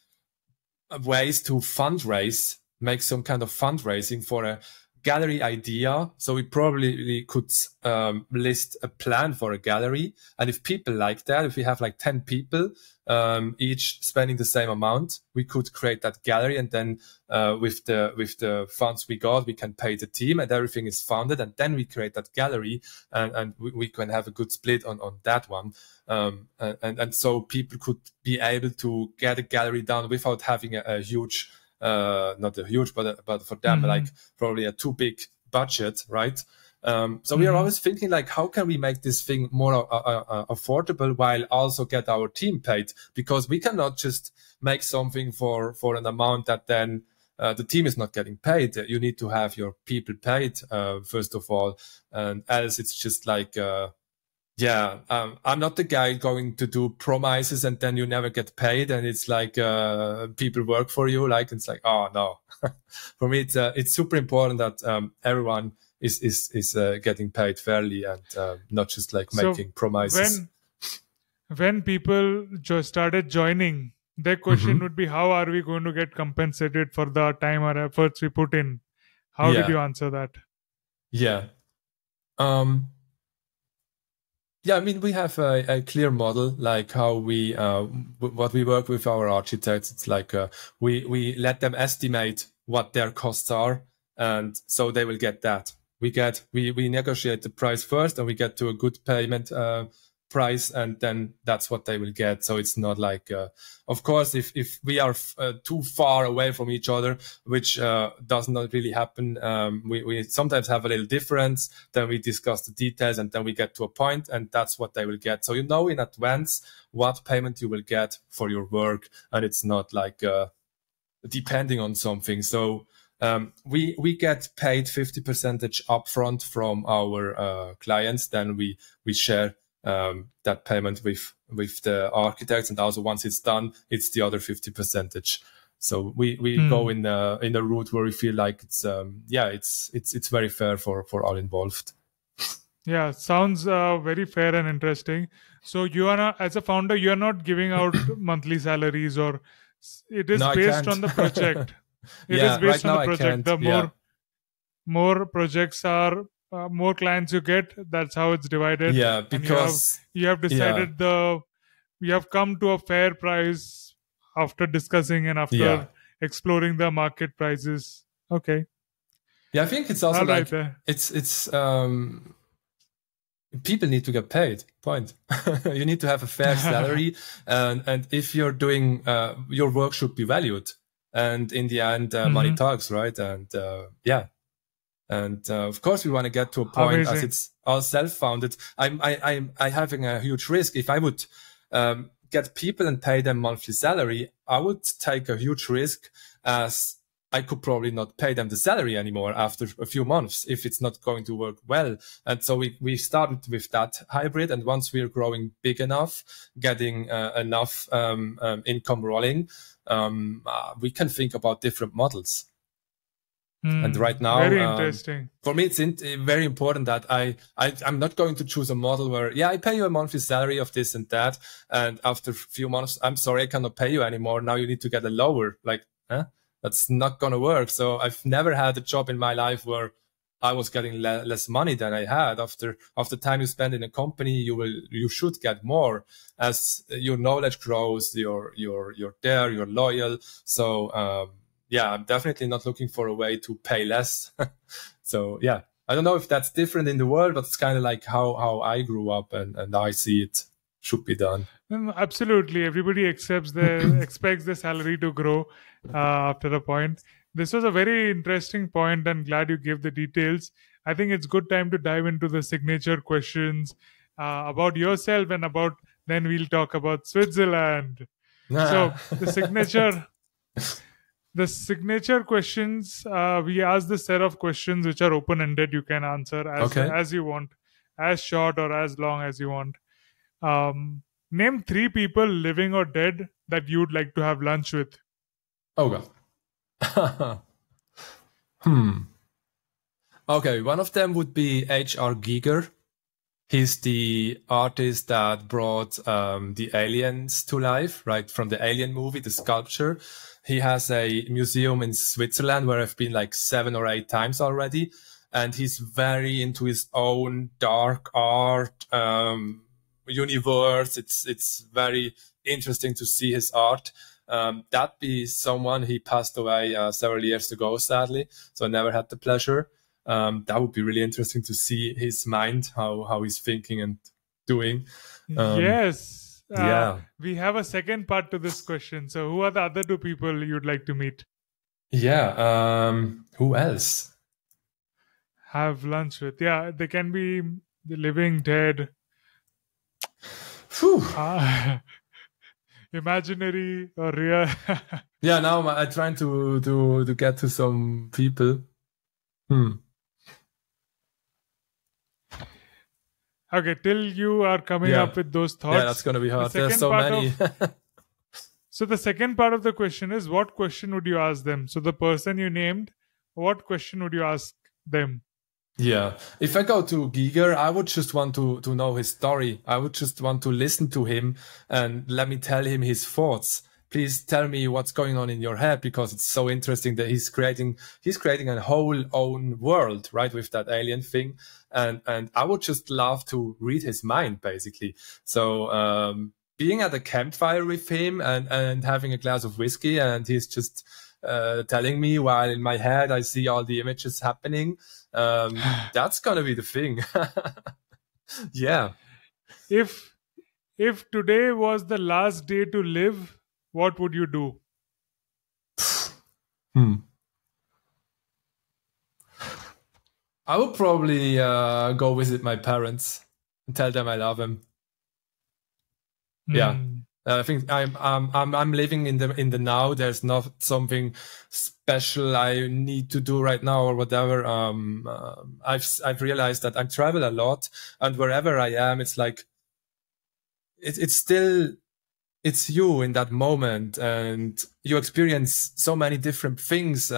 ways to fundraise, make some kind of fundraising for a gallery idea. So we probably could list a plan for a gallery, and if people like that, if we have like 10 people each spending the same amount, we could create that gallery, and then with the funds we got, we can pay the team, and everything is funded, and then we create that gallery, and we can have a good split on that one, and so people could be able to get a gallery done without having a huge not a huge, but for them, like probably a too big budget, right? So we are always thinking like, how can we make this thing more affordable while also get our team paid? Because we cannot just make something for an amount that then the team is not getting paid. You need to have your people paid first of all, and else it's just like I'm not the guy going to do promises and then you never get paid, and it's like people work for you. Like it's like, oh no. For me, it's super important that everyone is getting paid fairly, and not just like making promises. When people started joining, their question would be, how are we going to get compensated for the time or efforts we put in? How did you answer that? I mean, we have a clear model, like how we what we work with our architects. It's like we let them estimate what their costs are, and so they will get that. We negotiate the price first, and we get to a good payment price, and then that's what they will get. So it's not like, of course, if we are too far away from each other, which does not really happen, we sometimes have a little difference, then we discuss the details, and then we get to a point, and that's what they will get. So you know in advance what payment you will get for your work, and it's not like depending on something. So we get paid 50% upfront from our clients. Then we share that payment with the architects, and also once it's done, it's the other 50%. So we go in a route where we feel like it's very fair for all involved. Yeah, sounds very fair and interesting. So you are not, as a founder, you are not giving out monthly salaries, or it is based on the project. It is based on the project. The more projects are, more clients you get. That's how it's divided. Yeah, because you have decided you have come to a fair price after discussing and after exploring the market prices. Okay. Yeah, I think it's also like it's people need to get paid. Point. You need to have a fair salary, and if you're doing your work should be valued. And in the end, money talks, right? And of course, we want to get to a point. As it's all self-founded. I'm having a huge risk. If I would get people and pay them monthly salary, I would take a huge risk, as I could probably not pay them the salary anymore after a few months if it's not going to work well. And so we started with that hybrid. And once we're growing big enough, getting enough income rolling, we can think about different models. And right now, very interesting. For me, it's very important that I'm not going to choose a model where, I pay you a monthly salary of this and that, and after a few months, I'm sorry, I cannot pay you anymore. Now you need to get a lower, that's not going to work. So I've never had a job in my life where I was getting less money than I had. After time you spend in a company, you should get more as your knowledge grows. You're there, you're loyal. So I'm definitely not looking for a way to pay less. So I don't know if that's different in the world, but it's kind of like how I grew up and I see it should be done. Absolutely, everybody expects the salary to grow after a point. This was a very interesting point, and glad you gave the details. I think it's good time to dive into the signature questions about yourself, and then we'll talk about Switzerland. So the signature questions, we ask the set of questions which are open-ended. You can answer as you want, as short or as long as you want. Name 3 people, living or dead, that you would like to have lunch with. Oh God. Okay, one of them would be H.R. Giger. He's the artist that brought the aliens to life, right? From the Alien movie, the sculpture. He has a museum in Switzerland where I've been like 7 or 8 times already. And he's very into his own dark art universe. It's very interesting to see his art. That be someone. He passed away several years ago, sadly, so I never had the pleasure. That would be really interesting to see his mind, how he's thinking and doing. Yes. We have a second part to this question. So who are the other 2 people you'd like to meet? Who else? Have lunch with. Yeah, they can be the living, dead. Imaginary or real. Now I'm trying to get to some people. Okay, till you are coming up with those thoughts. Yeah, that's going to be hard. There's so many. So the second part of the question is, what question would you ask them? So the person you named, what question would you ask them? Yeah, if I go to Giger, I would just want to know his story. I would just want to listen to him and let me tell him his thoughts. Please tell me what's going on in your head, because it's so interesting that he's creating a whole own world, right, with that alien thing. And I would just love to read his mind, basically. So being at a campfire with him and having a glass of whiskey, and he's just telling me while in my head I see all the images happening. That's gonna be the thing. Yeah. If If today was the last day to live, what would you do? I would probably go visit my parents and tell them I love them. Yeah. Hmm. I think I'm living in the now. There's not something special I need to do right now or whatever. I've realized that I travel a lot, and wherever I am, it's like it's still it's you in that moment, and you experience so many different things.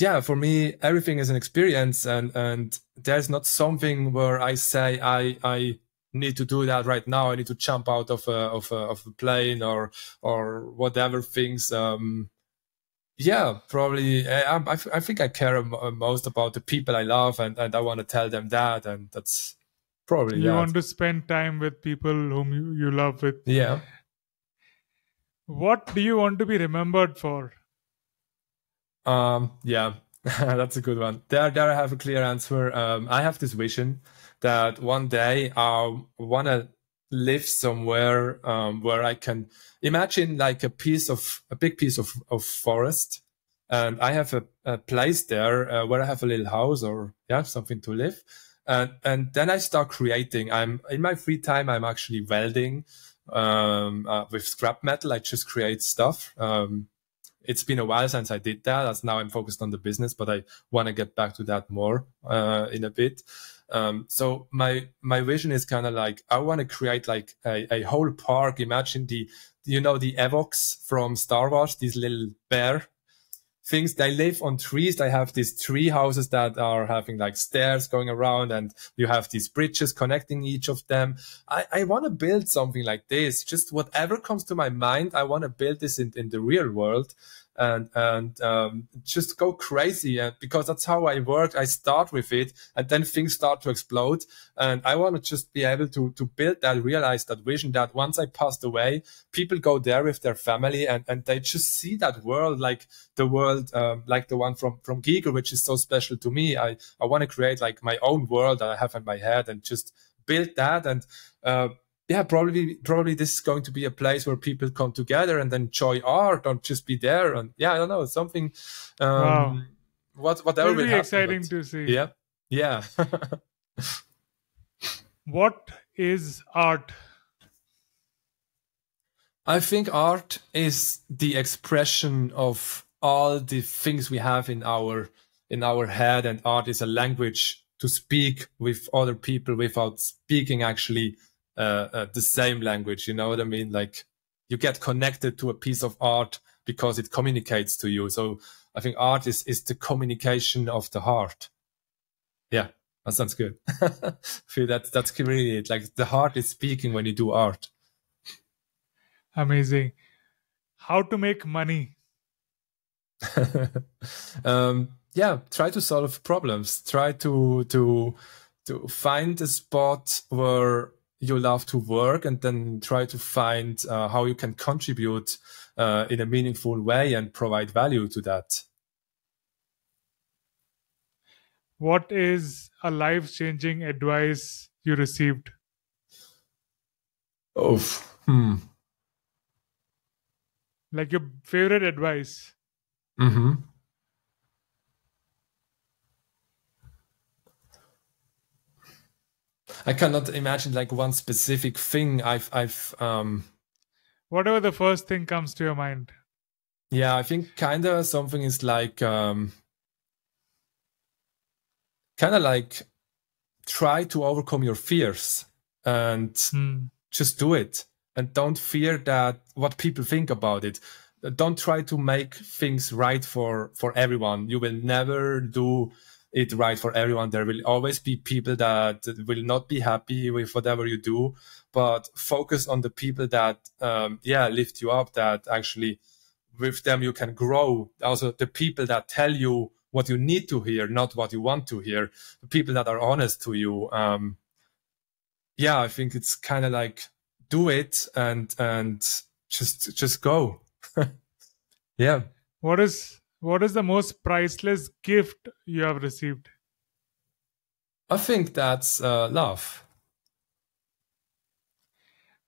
Yeah, for me, everything is an experience, and there's not something where I say I need to do that right now. I need to jump out of a plane or whatever things. Yeah, probably. I think I care most about the people I love, and I want to tell them that, and that's probably You that. want to spend time with people whom you love with. Yeah. What do you want to be remembered for? Yeah, that's a good one. There I have a clear answer. I have this vision that one day I want to live somewhere where I can imagine like a big piece of forest, and I have a place there where I have a little house or something to live, and then I start creating. I'm in my free time. I'm actually welding with scrap metal. I just create stuff. It's been a while since I did that. As now I'm focused on the business, but I want to get back to that more in a bit. So my vision is kind of like I want to create like a whole park. Imagine the Evox from Star Wars, these little bear things. They live on trees. They have these tree houses that are having like stairs going around, and you have these bridges connecting each of them. I want to build something like this. Just whatever comes to my mind, I want to build this in the real world. And just go crazy, and because that's how I work. I start with it, and then things start to explode. And I want to just be able to build that, realize that vision that once I passed away, people go there with their family, and they just see that world, like the world, like the one from Giger, which is so special to me. I want to create like my own world that I have in my head, and just build that. And yeah, probably this is going to be a place where people come together and enjoy art, or just be there. And yeah, I don't know, something. Wow. Whatever will be happen, exciting but to see. Yeah. What is art? I think art is the expression of all the things we have in our head, and art is a language to speak with other people without speaking actually the same language. You know what I mean? Like you get connected to a piece of art because it communicates to you. So I think art is the communication of the heart. Yeah, that sounds good. I feel that's really it. Like the heart is speaking when you do art. Amazing. How to make money? Yeah, try to solve problems. Try to find a spot where you love to work, and then try to find how you can contribute in a meaningful way and provide value to that. What is a life-changing advice you received? Oh, Like your favorite advice? Mm-hmm. I cannot imagine like one specific thing I've Whatever the first thing comes to your mind. Yeah, I think kind of something is like kind of like try to overcome your fears and just do it, and don't fear that what people think about it. Don't try to make things right for everyone. You will never do it right for everyone. There will always be people that will not be happy with whatever you do, but focus on the people that lift you up, that actually with them you can grow. Also the people that tell you what you need to hear, not what you want to hear, the people that are honest to you. I think it's kind of like do it and just go. Yeah. What is the most priceless gift you have received? I think that's love.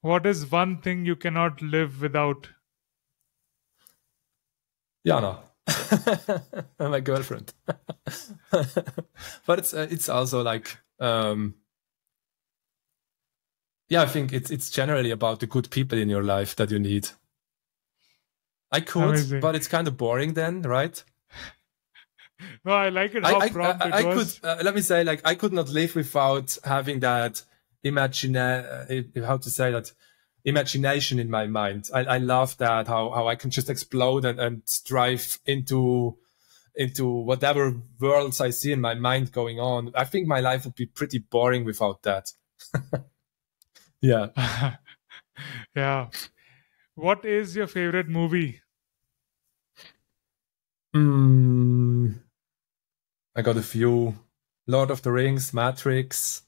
What is one thing you cannot live without? Jana, my girlfriend. But it's also like, yeah, I think it's generally about the good people in your life that you need. I could, Amazing. but it's kind of boring then, right? No, I like it how prompt it was. Could, let me say, like, I could not live without having that how to say that, imagination in my mind. I love that, how I can just explode and drive into whatever worlds I see in my mind going on. I think my life would be pretty boring without that. Yeah. Yeah. What is your favorite movie? I got a few. Lord of the Rings, Matrix,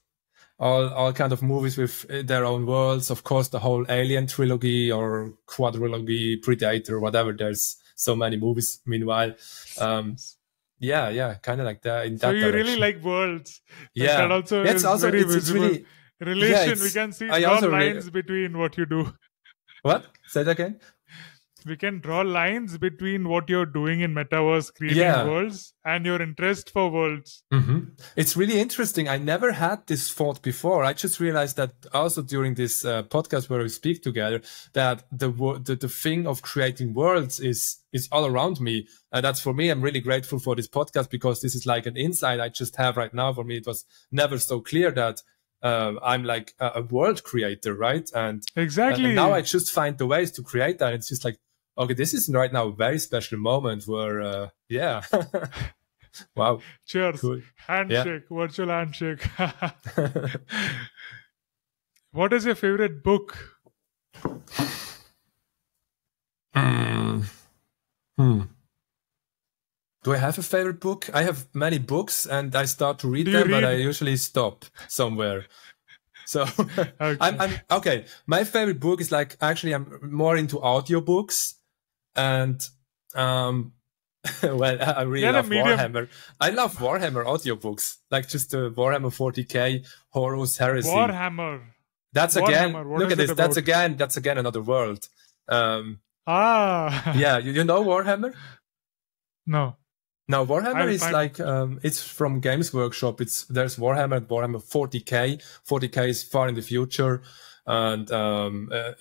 all kind of movies with their own worlds. Of course, the whole Alien trilogy or quadrilogy, Predator, whatever. There's so many movies. Meanwhile, yeah, kind of like that. In So that you direction. really like worlds. Yeah, That also it's is also very it's visible. really Relation. We can see draw lines between what you do. What? Say that again. We can draw lines between what you're doing in Metaverse, creating worlds, and your interest for worlds. It's really interesting. I never had this thought before. I just realized that also during this podcast where we speak together, that the thing of creating worlds is all around me. And that's, for me, I'm really grateful for this podcast, because this is like an insight I just have right now. For me, it was never so clear that I'm like a world creator, right? And exactly. And now I just find the ways to create that. It's just like, okay, this is right now a very special moment where, yeah. Wow. Cheers. Cool. Handshake, virtual handshake. What is your favorite book? Do I have a favorite book? I have many books and I start to read them, but I usually stop somewhere. So okay. I'm okay. My favorite book is like, actually, I'm more into audiobooks, and well, I really love Warhammer. I love Warhammer audiobooks, like just the Warhammer 40k, Horus Heresy. Warhammer. That's again. Look at this. About? That's again another world. Yeah, you know Warhammer? No. Now Warhammer is like it's from Games Workshop. There's Warhammer and Warhammer 40k. 40k is far in the future, and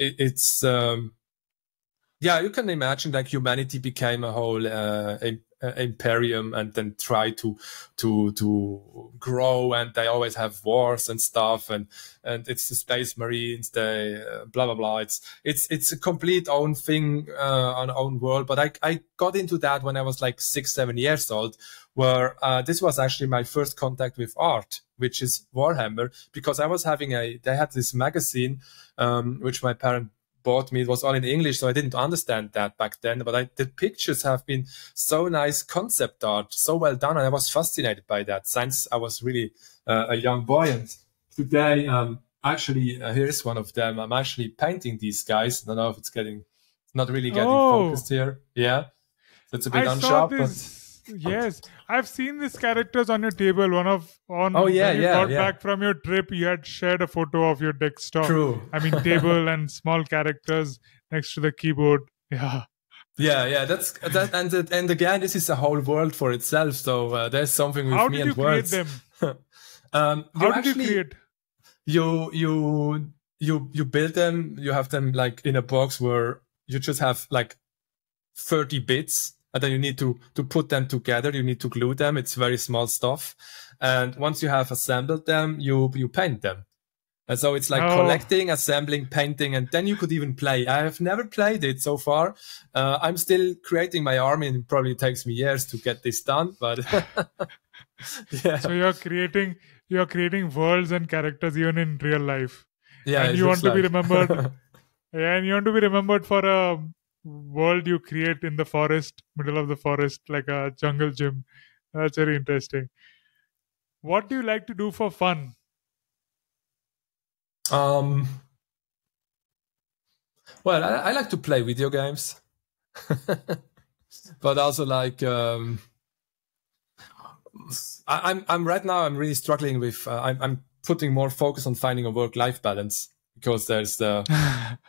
it's yeah, you can imagine like humanity became a whole imperium, and then try to grow, and they always have wars and stuff, and it's the Space Marines, they blah blah blah. It's a complete own thing, on own world. But I got into that when I was like 6-7 years old, where this was actually my first contact with art, which is Warhammer, because I was having they had this magazine which my parent bought me. It was all in English, so I didn't understand that back then. But the pictures have been so nice, concept art, so well done, and I was fascinated by that since I was really a young boy. And today, actually, here's one of them. I'm actually painting these guys. I don't know if it's not really getting focused here. Yeah, so it's a bit unsharp. But yes, I've seen these characters on your table. When you got back from your trip, you had shared a photo of your desktop. True. I mean, table and small characters next to the keyboard. Yeah. Yeah. That's that. And again, this is a whole world for itself. So there's something with me and words. How did you create them? How did you create? You build them. You have them like in a box where you just have like 30 bits. And then you need to put them together. You need to glue them. It's very small stuff. And once you have assembled them, you paint them. And so it's like collecting, assembling, painting, and then you could even play. I have never played it so far. I'm still creating my army, and it probably takes me years to get this done. But yeah. So you're creating worlds and characters even in real life. Yeah. And you want to be remembered. Yeah, and you want to be remembered for a world you create in the forest, middle of the forest, like a jungle gym. That's very interesting. What do you like to do for fun? Well, I like to play video games, but also like I'm right now. I'm really struggling with. I'm putting more focus on finding a work-life balance, because there's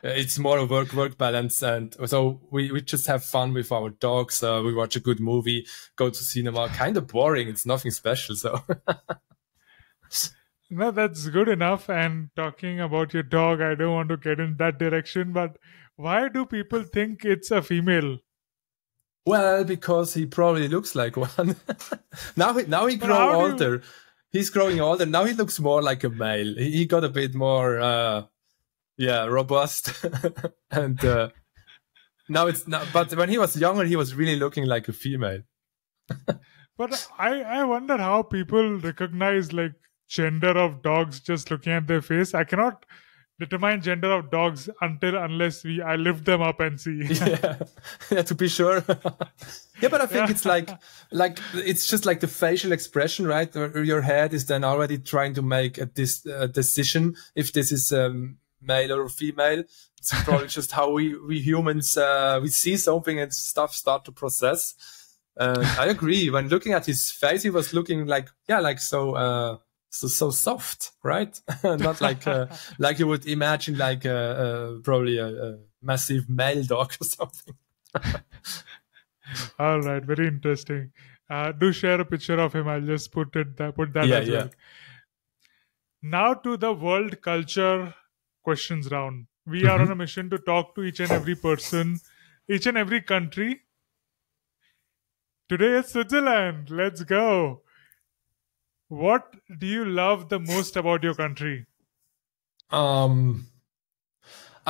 it's more a work balance, and so we just have fun with our dogs. We watch a good movie, go to cinema. Kind of boring. It's nothing special. So No, that's good enough. And talking about your dog, I don't want to get in that direction, but why do people think it's a female? well, because he probably looks like one. Now he But grow how do you- older. He's growing older. Now he looks more like a male. He got a bit more robust, and now it's not. But when he was younger, he was really looking like a female. But I wonder how people recognize like gender of dogs just looking at their face. I cannot determine gender of dogs unless I lift them up and see. Yeah, to be sure. Yeah, but I think it's like it's just like the facial expression, right? Or your head is then already trying to make a decision if this is male or female. It's probably just how we humans we see something and stuff start to process. I agree. When looking at his face, he was looking like so soft, right? Not like like you would imagine, like probably a massive male dog or something. All right, very interesting. Do share a picture of him. I'll just put that Yeah, as well. Now to the world culture questions round. We are on a mission to talk to each and every person, each and every country. Today is Switzerland. Let's go. What do you love the most about your country? I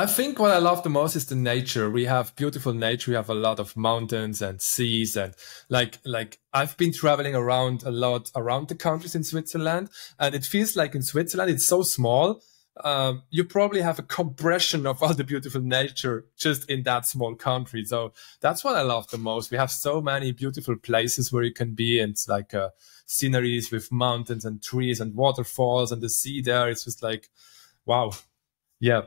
think what I love the most is the nature. We have beautiful nature. We have a lot of mountains and seas, and like I've been traveling around a lot around the countries in Switzerland, and it feels like in Switzerland it's so small. You probably have a compression of all the beautiful nature just in that small country. So that's what I love the most. We have so many beautiful places where you can be, and it's like sceneries with mountains and trees and waterfalls and the sea there. It's just like, wow. Yeah.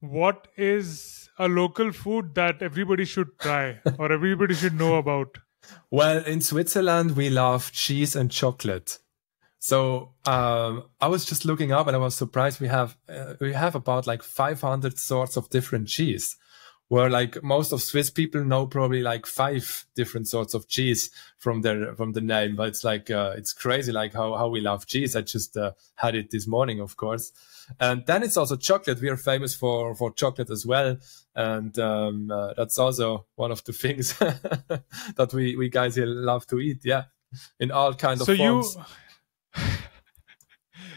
What is a local food that everybody should try or everybody should know about? Well, in Switzerland, we love cheese and chocolate. So I was just looking up and I was surprised we have about like 500 sorts of different cheese, where like most of Swiss people know probably like 5 different sorts of cheese from the name. But it's like it's crazy like how we love cheese. I just had it this morning, of course. And then it's also chocolate. We are famous for chocolate as well. And that's also one of the things that we guys here love to eat. Yeah, in all kinds of forms.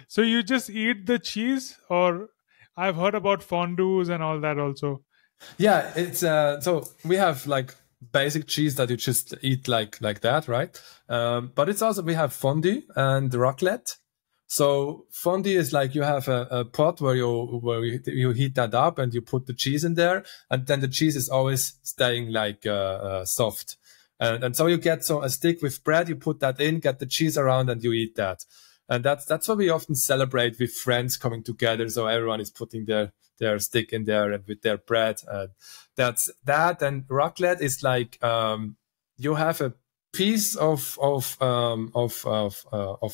So you just eat the cheese, or I've heard about fondues and all that also. Yeah, it's so we have like basic cheese that you just eat like that, right? But it's also we have fondue and raclette. So fondue is like you have a pot where you heat that up and you put the cheese in there, and then the cheese is always staying like soft. And so you get a stick with bread, you put that in, get the cheese around, and you eat that. And that's what we often celebrate with friends coming together. So everyone is putting their stick in there and with their bread. That's that. And raclette is like you have a piece of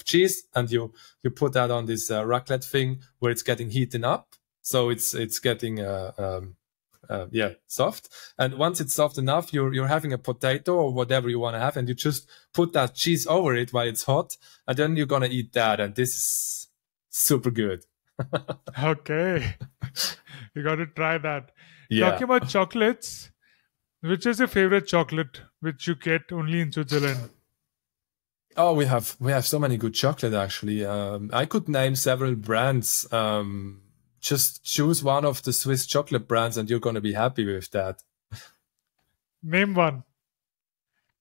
cheese, and you put that on this raclette thing where it's getting heated up. So it's getting soft. And once it's soft enough, you're having a potato or whatever you want to have, and you just put that cheese over it while it's hot, and then you're gonna eat that, and this is super good. Okay. You got to try that. Yeah. Talking about chocolates, which is your favorite chocolate which you get only in Switzerland? Oh, we have so many good chocolate actually. I could name several brands. Just choose one of the SWIZ chocolate brands and you're going to be happy with that. Name one.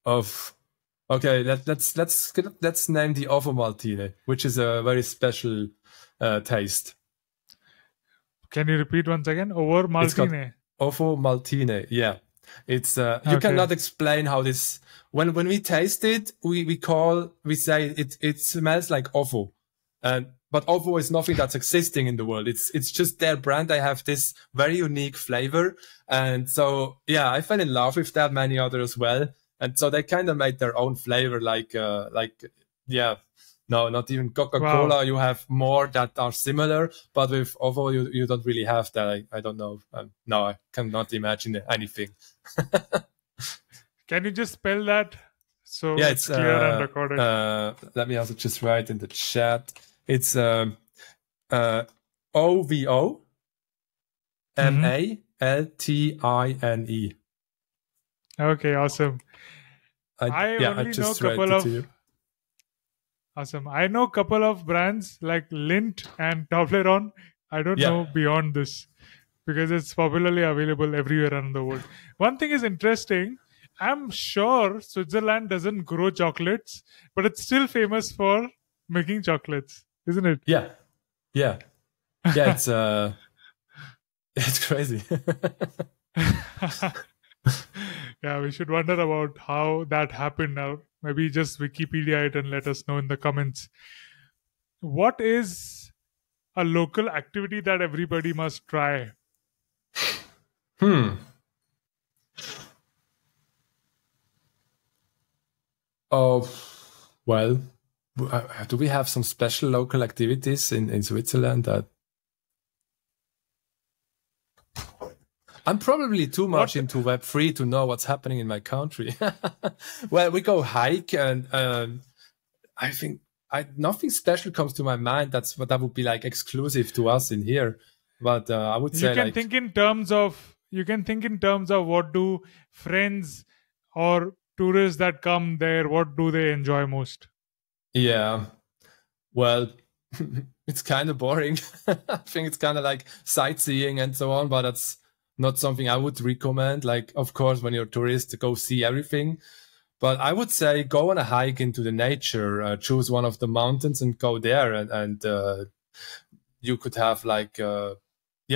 Okay, let's name the Ovo Maltine, which is a very special taste. Can you repeat once again? Over Maltine. Ovo Maltine, yeah. It's you Okay. cannot explain how this. When we taste it, we say it smells like Ovo, but Ovo is nothing that's existing in the world. It's just their brand. They have this very unique flavor, and so yeah, I fell in love with that. Many others as well, and so they kind of made their own flavor, like No, not even Coca-Cola. Wow. You have more that are similar, but with OVO, you don't really have that. I don't know. No, I cannot imagine anything. Can you just spell that so Yeah, it's clear and recorded? Let me also just write in the chat. It's OVO MALTINE. Okay, awesome. I only know a couple of. Awesome. I know a couple of brands like Lint and Toblerone. I don't know beyond this because it's popularly available everywhere around the world. One thing is interesting. I'm sure Switzerland doesn't grow chocolates, but it's still famous for making chocolates, isn't it? Yeah. It's it's crazy. Yeah, we should wonder about how that happened now. Maybe just Wikipedia it and let us know in the comments. What is a local activity that everybody must try? Oh, well, do we have some special local activities in Switzerland that I'm probably too much into Web3 to know what's happening in my country. Well, we go hike, and I think nothing special comes to my mind. That would be like exclusive to us in here. But I would say you can think in terms of what do friends or tourists that come there, what do they enjoy most? Yeah, well, it's kind of boring. I think it's kind of like sightseeing and so on, but that's not something I would recommend. Like, of course, when you're a tourist, go see everything. But I would say go on a hike into the nature, choose one of the mountains and go there. And you could have like,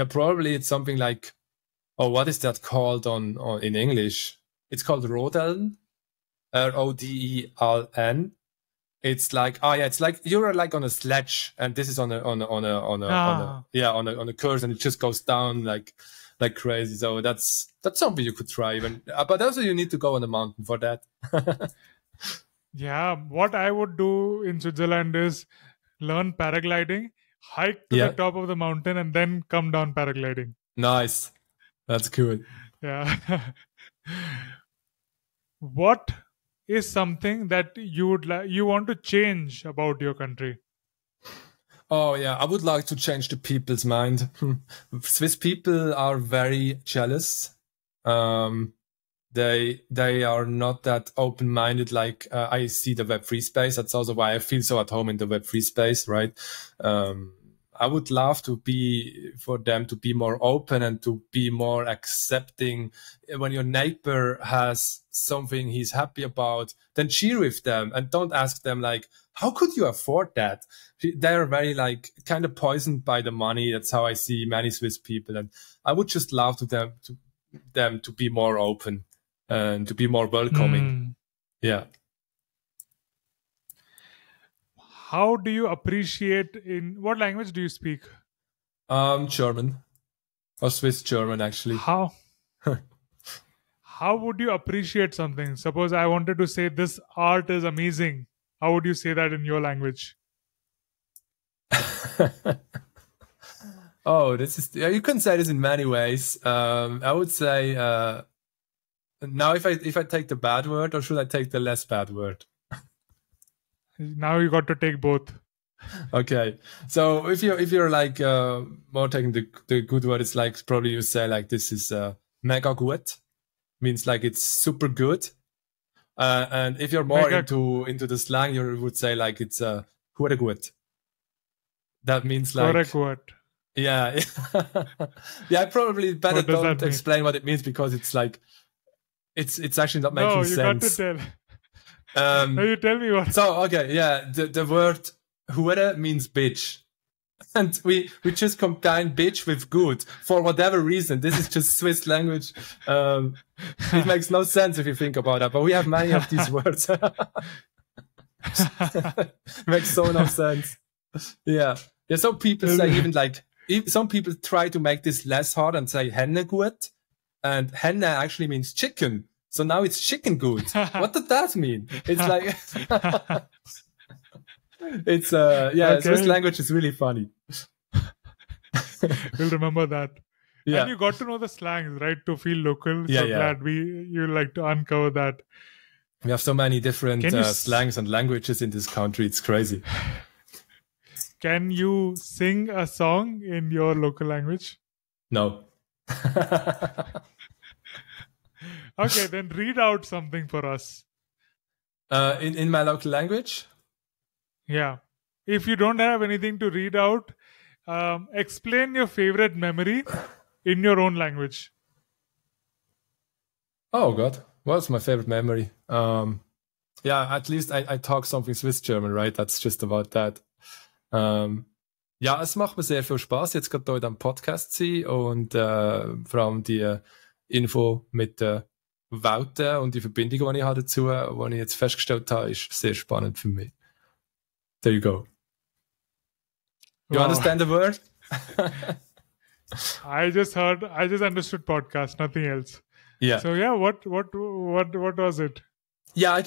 probably it's something like, what is that called in English? It's called Rodeln, Rodeln. It's like, it's like you're like on a sledge, and this is on a course, and it just goes down like crazy. So that's something you could try even, but also you need to go on the mountain for that. Yeah, what I would do in Switzerland is learn paragliding, hike to the top of the mountain, and then come down paragliding. Nice, that's cool. Yeah. What is something that you want to change about your country? Oh yeah, I would like to change the people's mind. Swiss people are very jealous. They are not that open-minded like I see the Web3 space. That's also why I feel so at home in the Web3 space, right? I would love for them to be more open and to be more accepting. When your neighbor has something he's happy about, then cheer with them and don't ask them like, how could you afford that? They're very like kind of poisoned by the money. That's how I see many Swiss people. And I would just love them to be more open and to be more welcoming. Yeah. How do you appreciate, in what language do you speak? German or Swiss German, actually. How would you appreciate something? Suppose I wanted to say this art is amazing. How would you say that in your language? Oh, you can say this in many ways. I would say now if I take the bad word, or should I take the less bad word? Now you got to take both. Okay, so if you're like more taking the good word, it's like probably you say like this is mega gut, means like it's super good. And if you're more into the slang, you would say like it's hure gut. That means like yeah. Yeah, probably better don't explain what it means, because it's like it's actually not making sense. No, you got to tell. No, you tell me what. So okay, yeah, the word hure means bitch, and we just combine bitch with good for whatever reason. This is just Swiss language. It makes no sense if you think about it, but we have many of these words. Makes so no sense. Yeah. Some people say even like some people try to make this less hard and say henne gut, and henne actually means chicken. So now it's chicken good. What does that mean? It's like It's yeah, Swiss Okay. language is really funny. We'll remember that. Yeah. And you got to know the slangs, right? To feel local. Yeah, So yeah. glad you like to uncover that. We have so many different Can you slangs and languages in this country. It's crazy. Can you sing a song in your local language? No. Okay, then read out something for us. In my local language? Yeah. If you don't have anything to read out, explain your favorite memory in your own language. Oh God, what's my favorite memory? Yeah, at least I talk something Swiss German, right? That's just about that. Ja, es macht mir sehr viel Spaß, jetzt gerade hier am Podcast zu sein und vor allem die Info mit der Welt und die Verbindung, die ich habe dazu, die ich jetzt festgestellt habe, ist sehr spannend für mich. There you go. You Wow. understand the word? I just understood podcast, nothing else. Yeah. So yeah, what was it? Yeah, I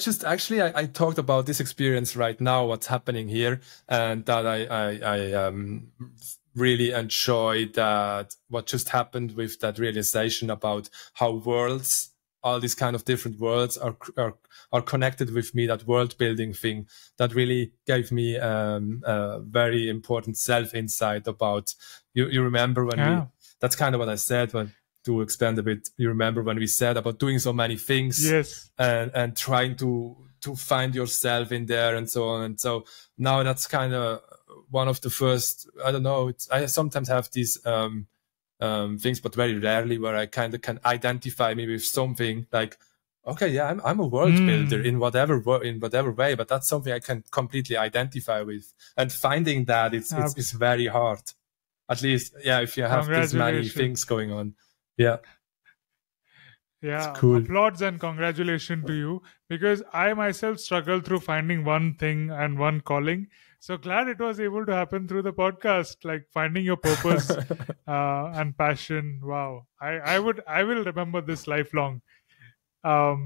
talked about this experience right now, what's happening here, and that I really enjoyed that what just happened with that realization about how worlds, all these kind of different worlds are connected with me. That world building thing that really gave me a very important self insight about you remember when that's kind of what I said when. To expand a bit, you remember when we said about doing so many things, Yes, and trying to find yourself in there and so on. And so now that's kind of one of the first. I don't know. I sometimes have these things, but very rarely, where I kind of can identify me with something like, okay, yeah, I'm a world builder in whatever way, but that's something I can completely identify with. And finding that it's very hard. At least, yeah, if you have this many things going on. Yeah. Yeah, it's cool. Applauds and congratulations to you, because I myself struggled through finding one thing and one calling. So glad it was able to happen through the podcast, like finding your purpose and passion. Wow, I will remember this lifelong. All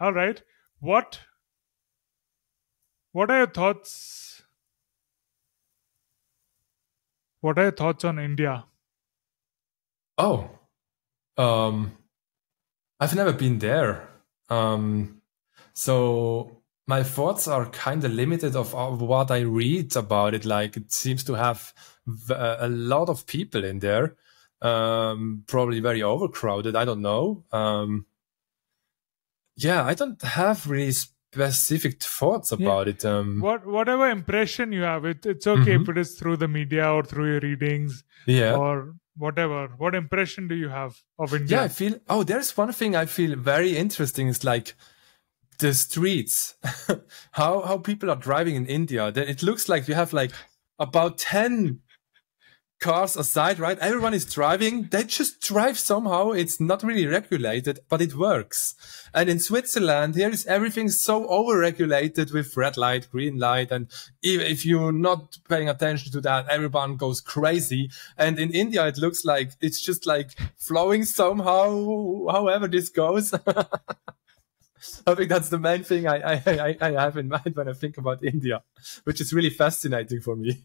right, what are your thoughts? What are your thoughts on India? Oh, I've never been there. So my thoughts are kind of limited of what I read about it. Like it seems to have a lot of people in there, probably very overcrowded. I don't know. Yeah, I don't have really specific thoughts about it. Whatever impression you have, it's okay if it is through the media or through your readings, or whatever. What impression do you have of India? Yeah, I feel. Oh, there's one thing I feel very interesting. Is like the streets, how people are driving in India. It looks like you have like about 10 cars aside, right? Everyone is driving. They just drive somehow. It's not really regulated, but it works. And in Switzerland, here is everything so over-regulated with red light, green light. And if you're not paying attention to that, everyone goes crazy. And in India, it looks like it's just like flowing somehow, however this goes. I think that's the main thing I have in mind when I think about India, which is really fascinating for me.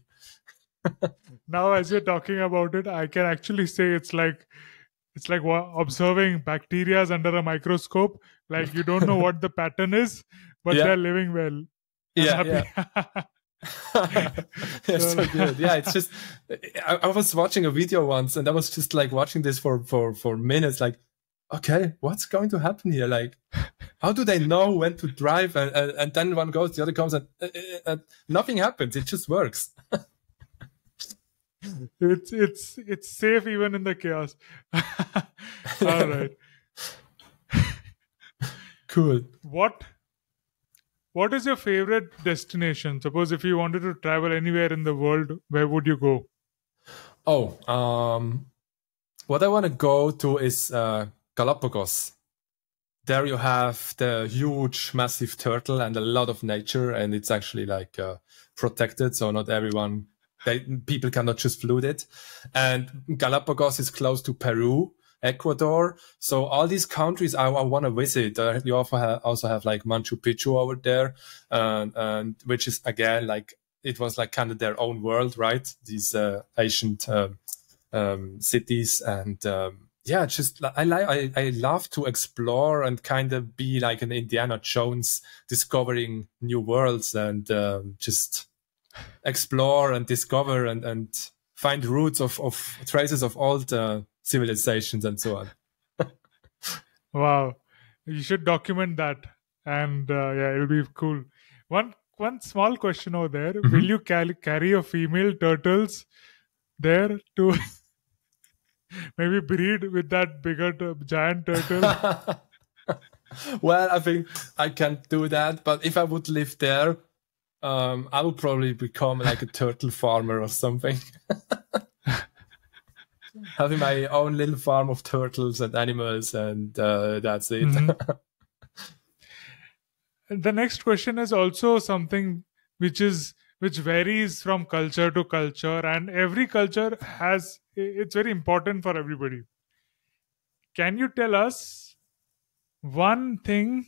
Now, as you're talking about it, I can actually say it's like observing bacteria under a microscope. Like you don't know what the pattern is, but they're living well. Yeah. It's so good. Yeah, it's just I was watching a video once, and I was just like watching this for minutes. Like, okay, what's going to happen here? Like, how do they know when to drive? And then one goes, the other comes, and nothing happens. It just works. It's safe even in the chaos. All right. Cool. What is your favorite destination? Suppose if you wanted to travel anywhere in the world, where would you go? Oh, what I want to go to is Galapagos. There you have the huge, massive turtle and a lot of nature, and it's actually like protected, so not people cannot just float it. And Galapagos is close to Peru, Ecuador. So all these countries I want to visit. You also have like Machu Picchu over there, and which is again like it was like kind of their own world, right? These ancient cities and. Yeah, just I love to explore and kind of be like an Indiana Jones, discovering new worlds and just explore and discover and find roots of traces of old civilizations and so on. Wow, you should document that, and yeah, it'll be cool. One small question over there: Mm-hmm. will you carry your female turtles there to maybe breed with that bigger giant turtle? Well, I think I can't do that, but if I would live there, I would probably become like a turtle farmer or something. Having my own little farm of turtles and animals, and that's it. Mm-hmm. The next question is also something which varies from culture to culture, and every culture has it's very important for everybody. Can you tell us one wedding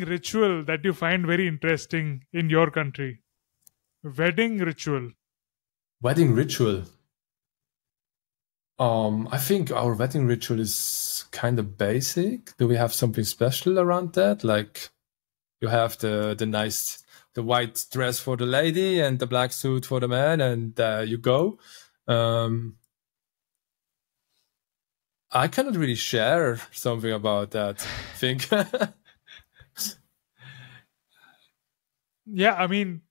ritual that you find very interesting in your country? Wedding ritual. Wedding ritual. I think our wedding ritual is kind of basic. Do we have something special around that? Like you have the white dress for the lady and the black suit for the man, and you go. I cannot really share something about that. I think. Yeah, I mean,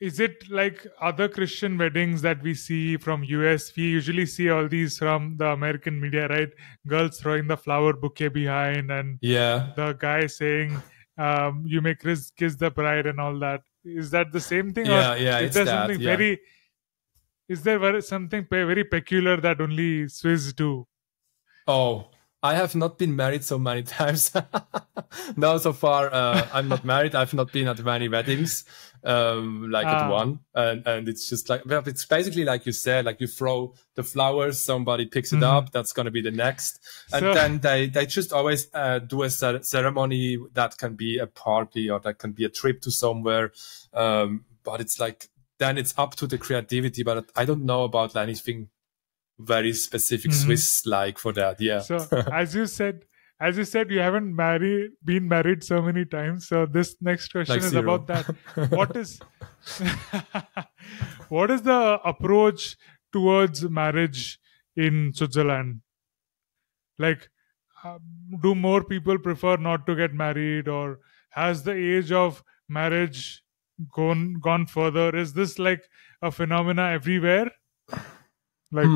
is it like other Christian weddings that we see from US? We usually see all these from the American media, right? Girls throwing the flower bouquet behind, and Yeah. the guy saying, "You may kiss the bride" and all that. Is that the same thing? Yeah, or yeah, is it's there that. something Yeah. Is there something very peculiar that only Swiss do? Oh, I have not been married so many times. No, so far I'm not married. I've not been at many weddings, at one, and it's just like, well, it's basically like you said, like you throw the flowers, somebody picks it up, that's gonna be the next, and then they just always do a ceremony that can be a party or that can be a trip to somewhere, but it's like then it's up to the creativity. But I don't know about anything very specific Swiss like for that. Yeah. So as you said, you haven't been married so many times. So this next question Like is zero. about that. What is the approach towards marriage in Switzerland? Like, do more people prefer not to get married, or has the age of marriage gone further? Is this like a phenomena everywhere? Like,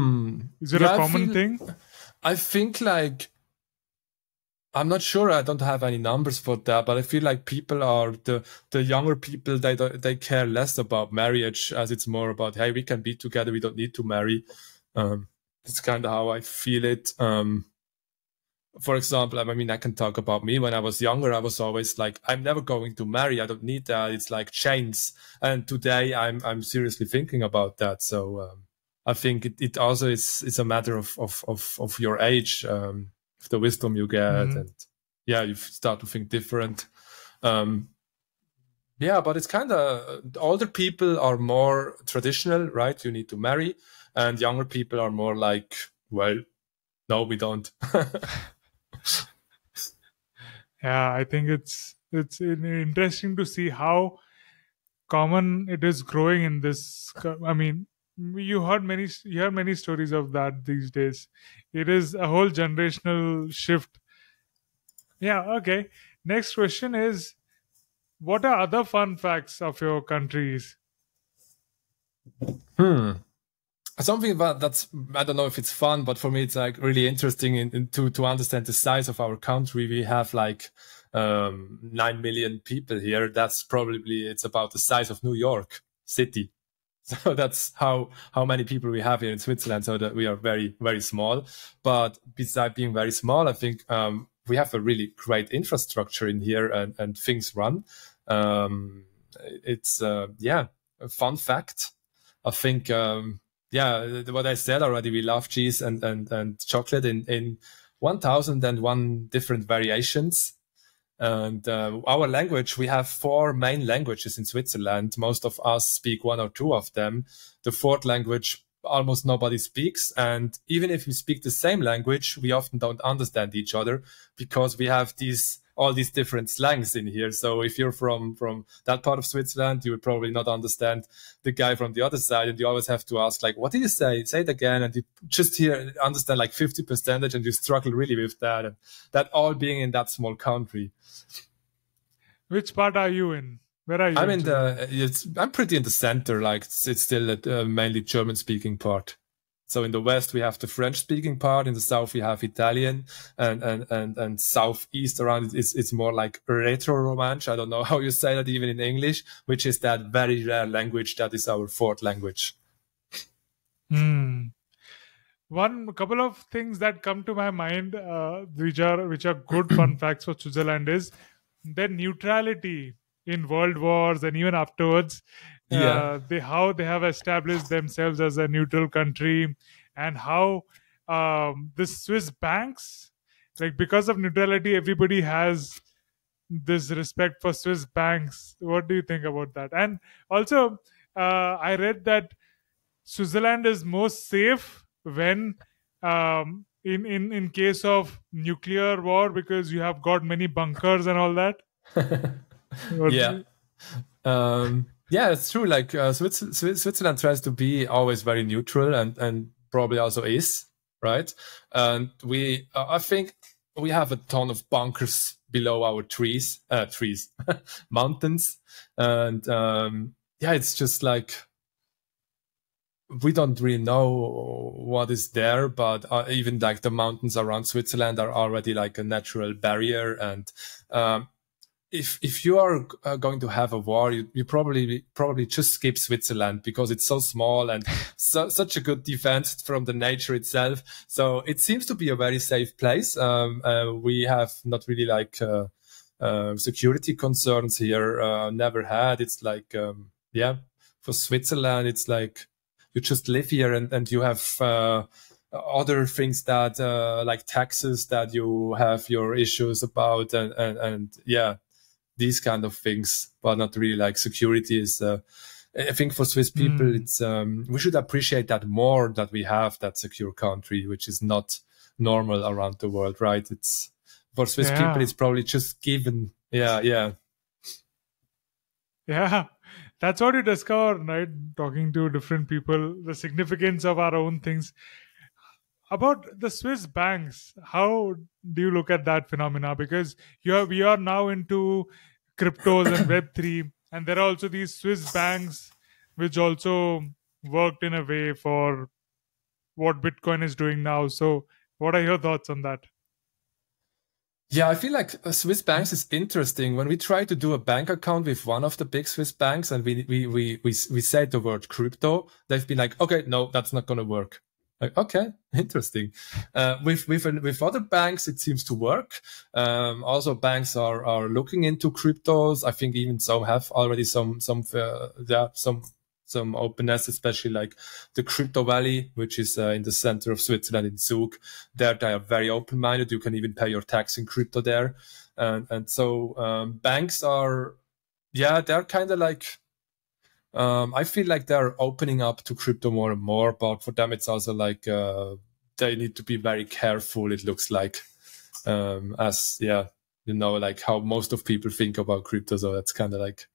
is it a common thing? I think like, I'm not sure. I don't have any numbers for that, but I feel like people are the younger people. They care less about marriage, as it's more about, hey, we can be together. We don't need to marry. That's kind of how I feel it. For example, I mean, I can talk about me. When I was younger, I was always like, I'm never going to marry. I don't need that. It's like chains. And today I'm seriously thinking about that. So, I think it also is a matter of your age, the wisdom you get, and yeah, you start to think different. Yeah, but it's kind of, older people are more traditional, right? You need to marry, and younger people are more like, well, no, we don't. Yeah, I think it's interesting to see how common it is growing in this. I mean, you hear many stories of that these days. It is a whole generational shift. Yeah, okay. Next question is, what are other fun facts of your countries? Something about that's, I don't know if it's fun, but for me it's like really interesting to understand the size of our country. We have like 9 million people here. That's probably, it's about the size of New York City. So that's how many people we have here in Switzerland. So that we are very, very small. But besides being very small, I think we have a really great infrastructure in here, and things run. It's a fun fact. I think what I said already, we love cheese and chocolate in 1001 different variations. And our language, we have 4 main languages in Switzerland. Most of us speak 1 or 2 of them. The 4th language, almost nobody speaks. And even if we speak the same language, we often don't understand each other because we have all these different slangs in here. So if you're from that part of Switzerland, you would probably not understand the guy from the other side. And you always have to ask, like, what did you say? Say it again. And you just understand like 50%, and you struggle really with that. And that all being in that small country. Which part are you in? Where are you? I'm pretty in the center. Like it's still a mainly German-speaking part. So in the west we have the French-speaking part. In the south we have Italian, and southeast around it's more like retro-Romansh. I don't know how you say that even in English, which is that very rare language that is our 4th language. One couple of things that come to my mind, which are good fun facts for Switzerland, is their neutrality in world wars and even afterwards. How they have established themselves as a neutral country, and how the Swiss banks, like because of neutrality, everybody has this respect for Swiss banks. What do you think about that? And also, I read that Switzerland is most safe when in case of nuclear war, because you have got many bunkers and all that. Yeah, it's true. Like Switzerland tries to be always very neutral, and probably also is, right? And I think we have a ton of bunkers below our mountains, and it's just like we don't really know what is there, but even like the mountains around Switzerland are already like a natural barrier, and if you are going to have a war, you probably just skip Switzerland because it's so small and such a good defense from the nature itself. So it seems to be a very safe place. We have not really like security concerns here. Never had. It's like for Switzerland, it's like you just live here and you have other things that like taxes that you have your issues about and these kind of things, but not really like security is. I think for Swiss people, it's we should appreciate that more, that we have that secure country, which is not normal around the world, right? It's for Swiss people, it's probably just given. Yeah. That's what you discover, right? Talking to different people, the significance of our own things. About the Swiss banks, how do you look at that phenomena? Because we are now into cryptos and Web3, and there are also these Swiss banks which also worked in a way for what Bitcoin is doing now. So what are your thoughts on that? Yeah, I feel like Swiss banks is interesting. When we try to do a bank account with one of the big Swiss banks and we say the word crypto, they've been like, okay, no, that's not going to work. Like, okay, interesting. With other banks, it seems to work. Also, banks are looking into cryptos. I think even some have already some openness, especially like the Crypto Valley, which is in the center of Switzerland in Zug. There, they are very open-minded. You can even pay your tax in crypto there, and so banks are, they're kind of like. I feel like they're opening up to crypto more and more, but for them it's also like they need to be very careful. It looks like, like how most of people think about crypto. So that's kind of like,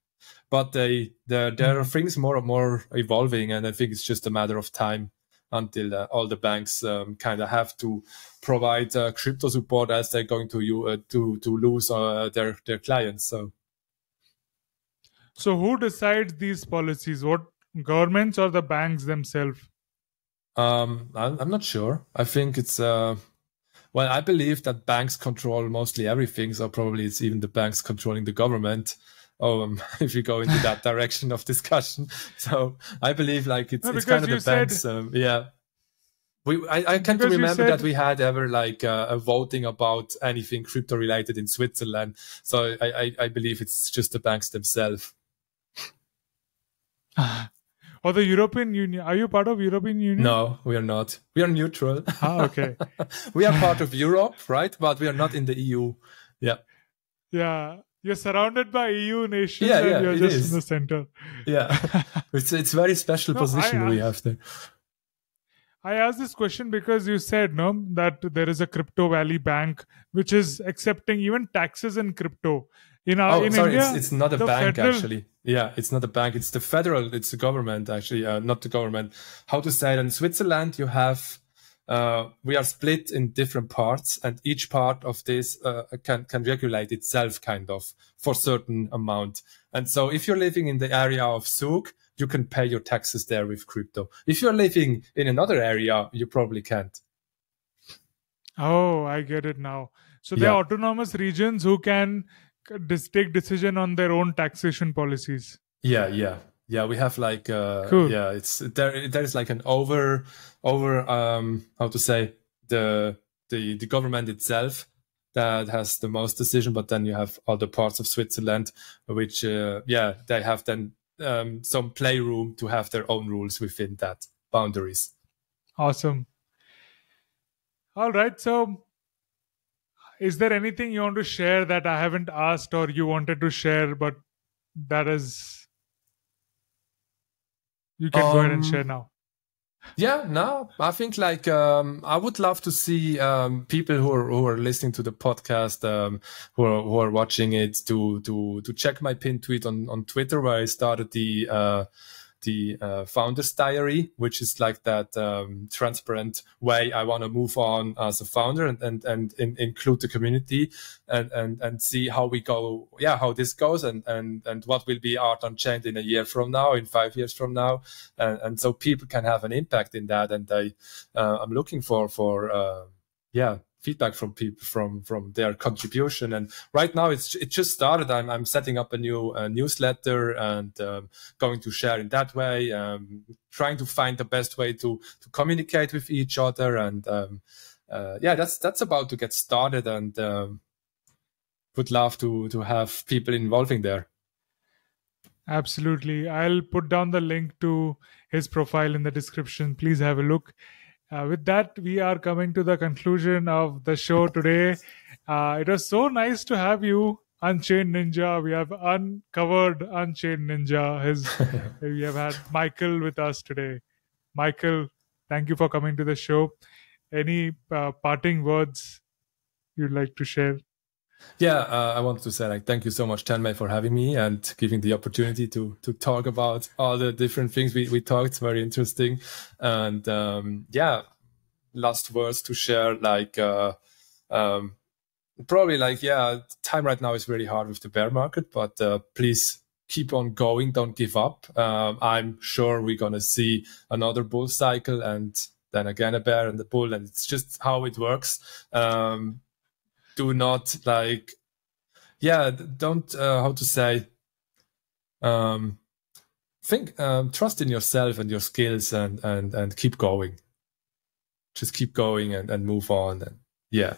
but there are things more and more evolving, and I think it's just a matter of time until all the banks kind of have to provide crypto support, as they're going to lose their clients. So who decides these policies? What, governments or the banks themselves? I'm not sure. I think it's I believe that banks control mostly everything, so probably it's even the banks controlling the government. If you go into that direction of discussion, so I believe like it's kind of the banks. I can't remember that we had ever like a voting about anything crypto related in Switzerland. So I believe it's just the banks themselves. Or the European Union? Are you part of European Union? No, we are not. We are neutral. Okay. We are part of Europe, right? But we are not in the EU. Yeah. Yeah. You're surrounded by EU nations Yeah, and you're it just is. in the center. Yeah. it's very special No, position we have there. I asked this question because you said no that there is a crypto valley bank which is accepting even taxes in crypto. In Sorry, India, it's not a the bank federal, actually. Yeah, it's not a bank. It's the federal. It's the government actually, not the government. How to say it? In Switzerland, you have. We are split in different parts, and each part of this can regulate itself, kind of, for certain amount. And so, if you're living in the area of Zug, you can pay your taxes there with crypto. If you're living in another area, you probably can't. Oh, I get it now. So there are autonomous regions who can take decision on their own taxation policies. Yeah. We have like cool. Yeah, it's there is like an over how to say the government itself that has the most decision, but then you have other parts of Switzerland which they have then some playroom to have their own rules within that boundaries. Awesome. All right, so is there anything you want to share that I haven't asked or you wanted to share, but that is you can go ahead and share now? Yeah, no, I think like I would love to see people who are listening to the podcast, who are watching it, to check my pinned tweet on Twitter, where I started the founder's diary, which is like that transparent way I want to move on as a founder and include the community and see how we go, how this goes and what will be Art Unchained in a year from now, in 5 years from now, and so people can have an impact in that. And I'm looking for feedback from people from their contribution. And right now it just started. I'm setting up a new newsletter and going to share in that way, trying to find the best way to communicate with each other. And that's about to get started, and would love to have people involving there. Absolutely. I'll put down the link to his profile in the description. Please have a look. With that, we are coming to the conclusion of the show today. It was so nice to have you, Unchained Ninja. We have uncovered Unchained Ninja. We have had Michael with us today. Michael, thank you for coming to the show. Any parting words you'd like to share? Yeah, I wanted to say thank you so much, Tanmay, for having me and giving the opportunity to talk about all the different things we talked. It's very interesting. And last words to share, probably time right now is very hard with the bear market, but please keep on going. Don't give up. I'm sure we're going to see another bull cycle and then again a bear and a bull, and it's just how it works. Do not don't trust in yourself and your skills and keep going. Just keep going and move on. And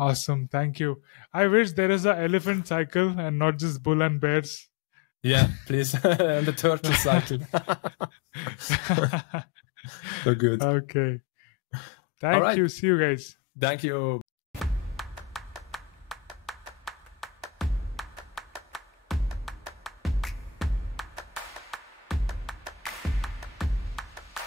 Awesome. Thank you. I wish there is an elephant cycle and not just bull and bears. Yeah, please. And the turtle cycle. So good. Okay. Thank you. See you guys. Thank you.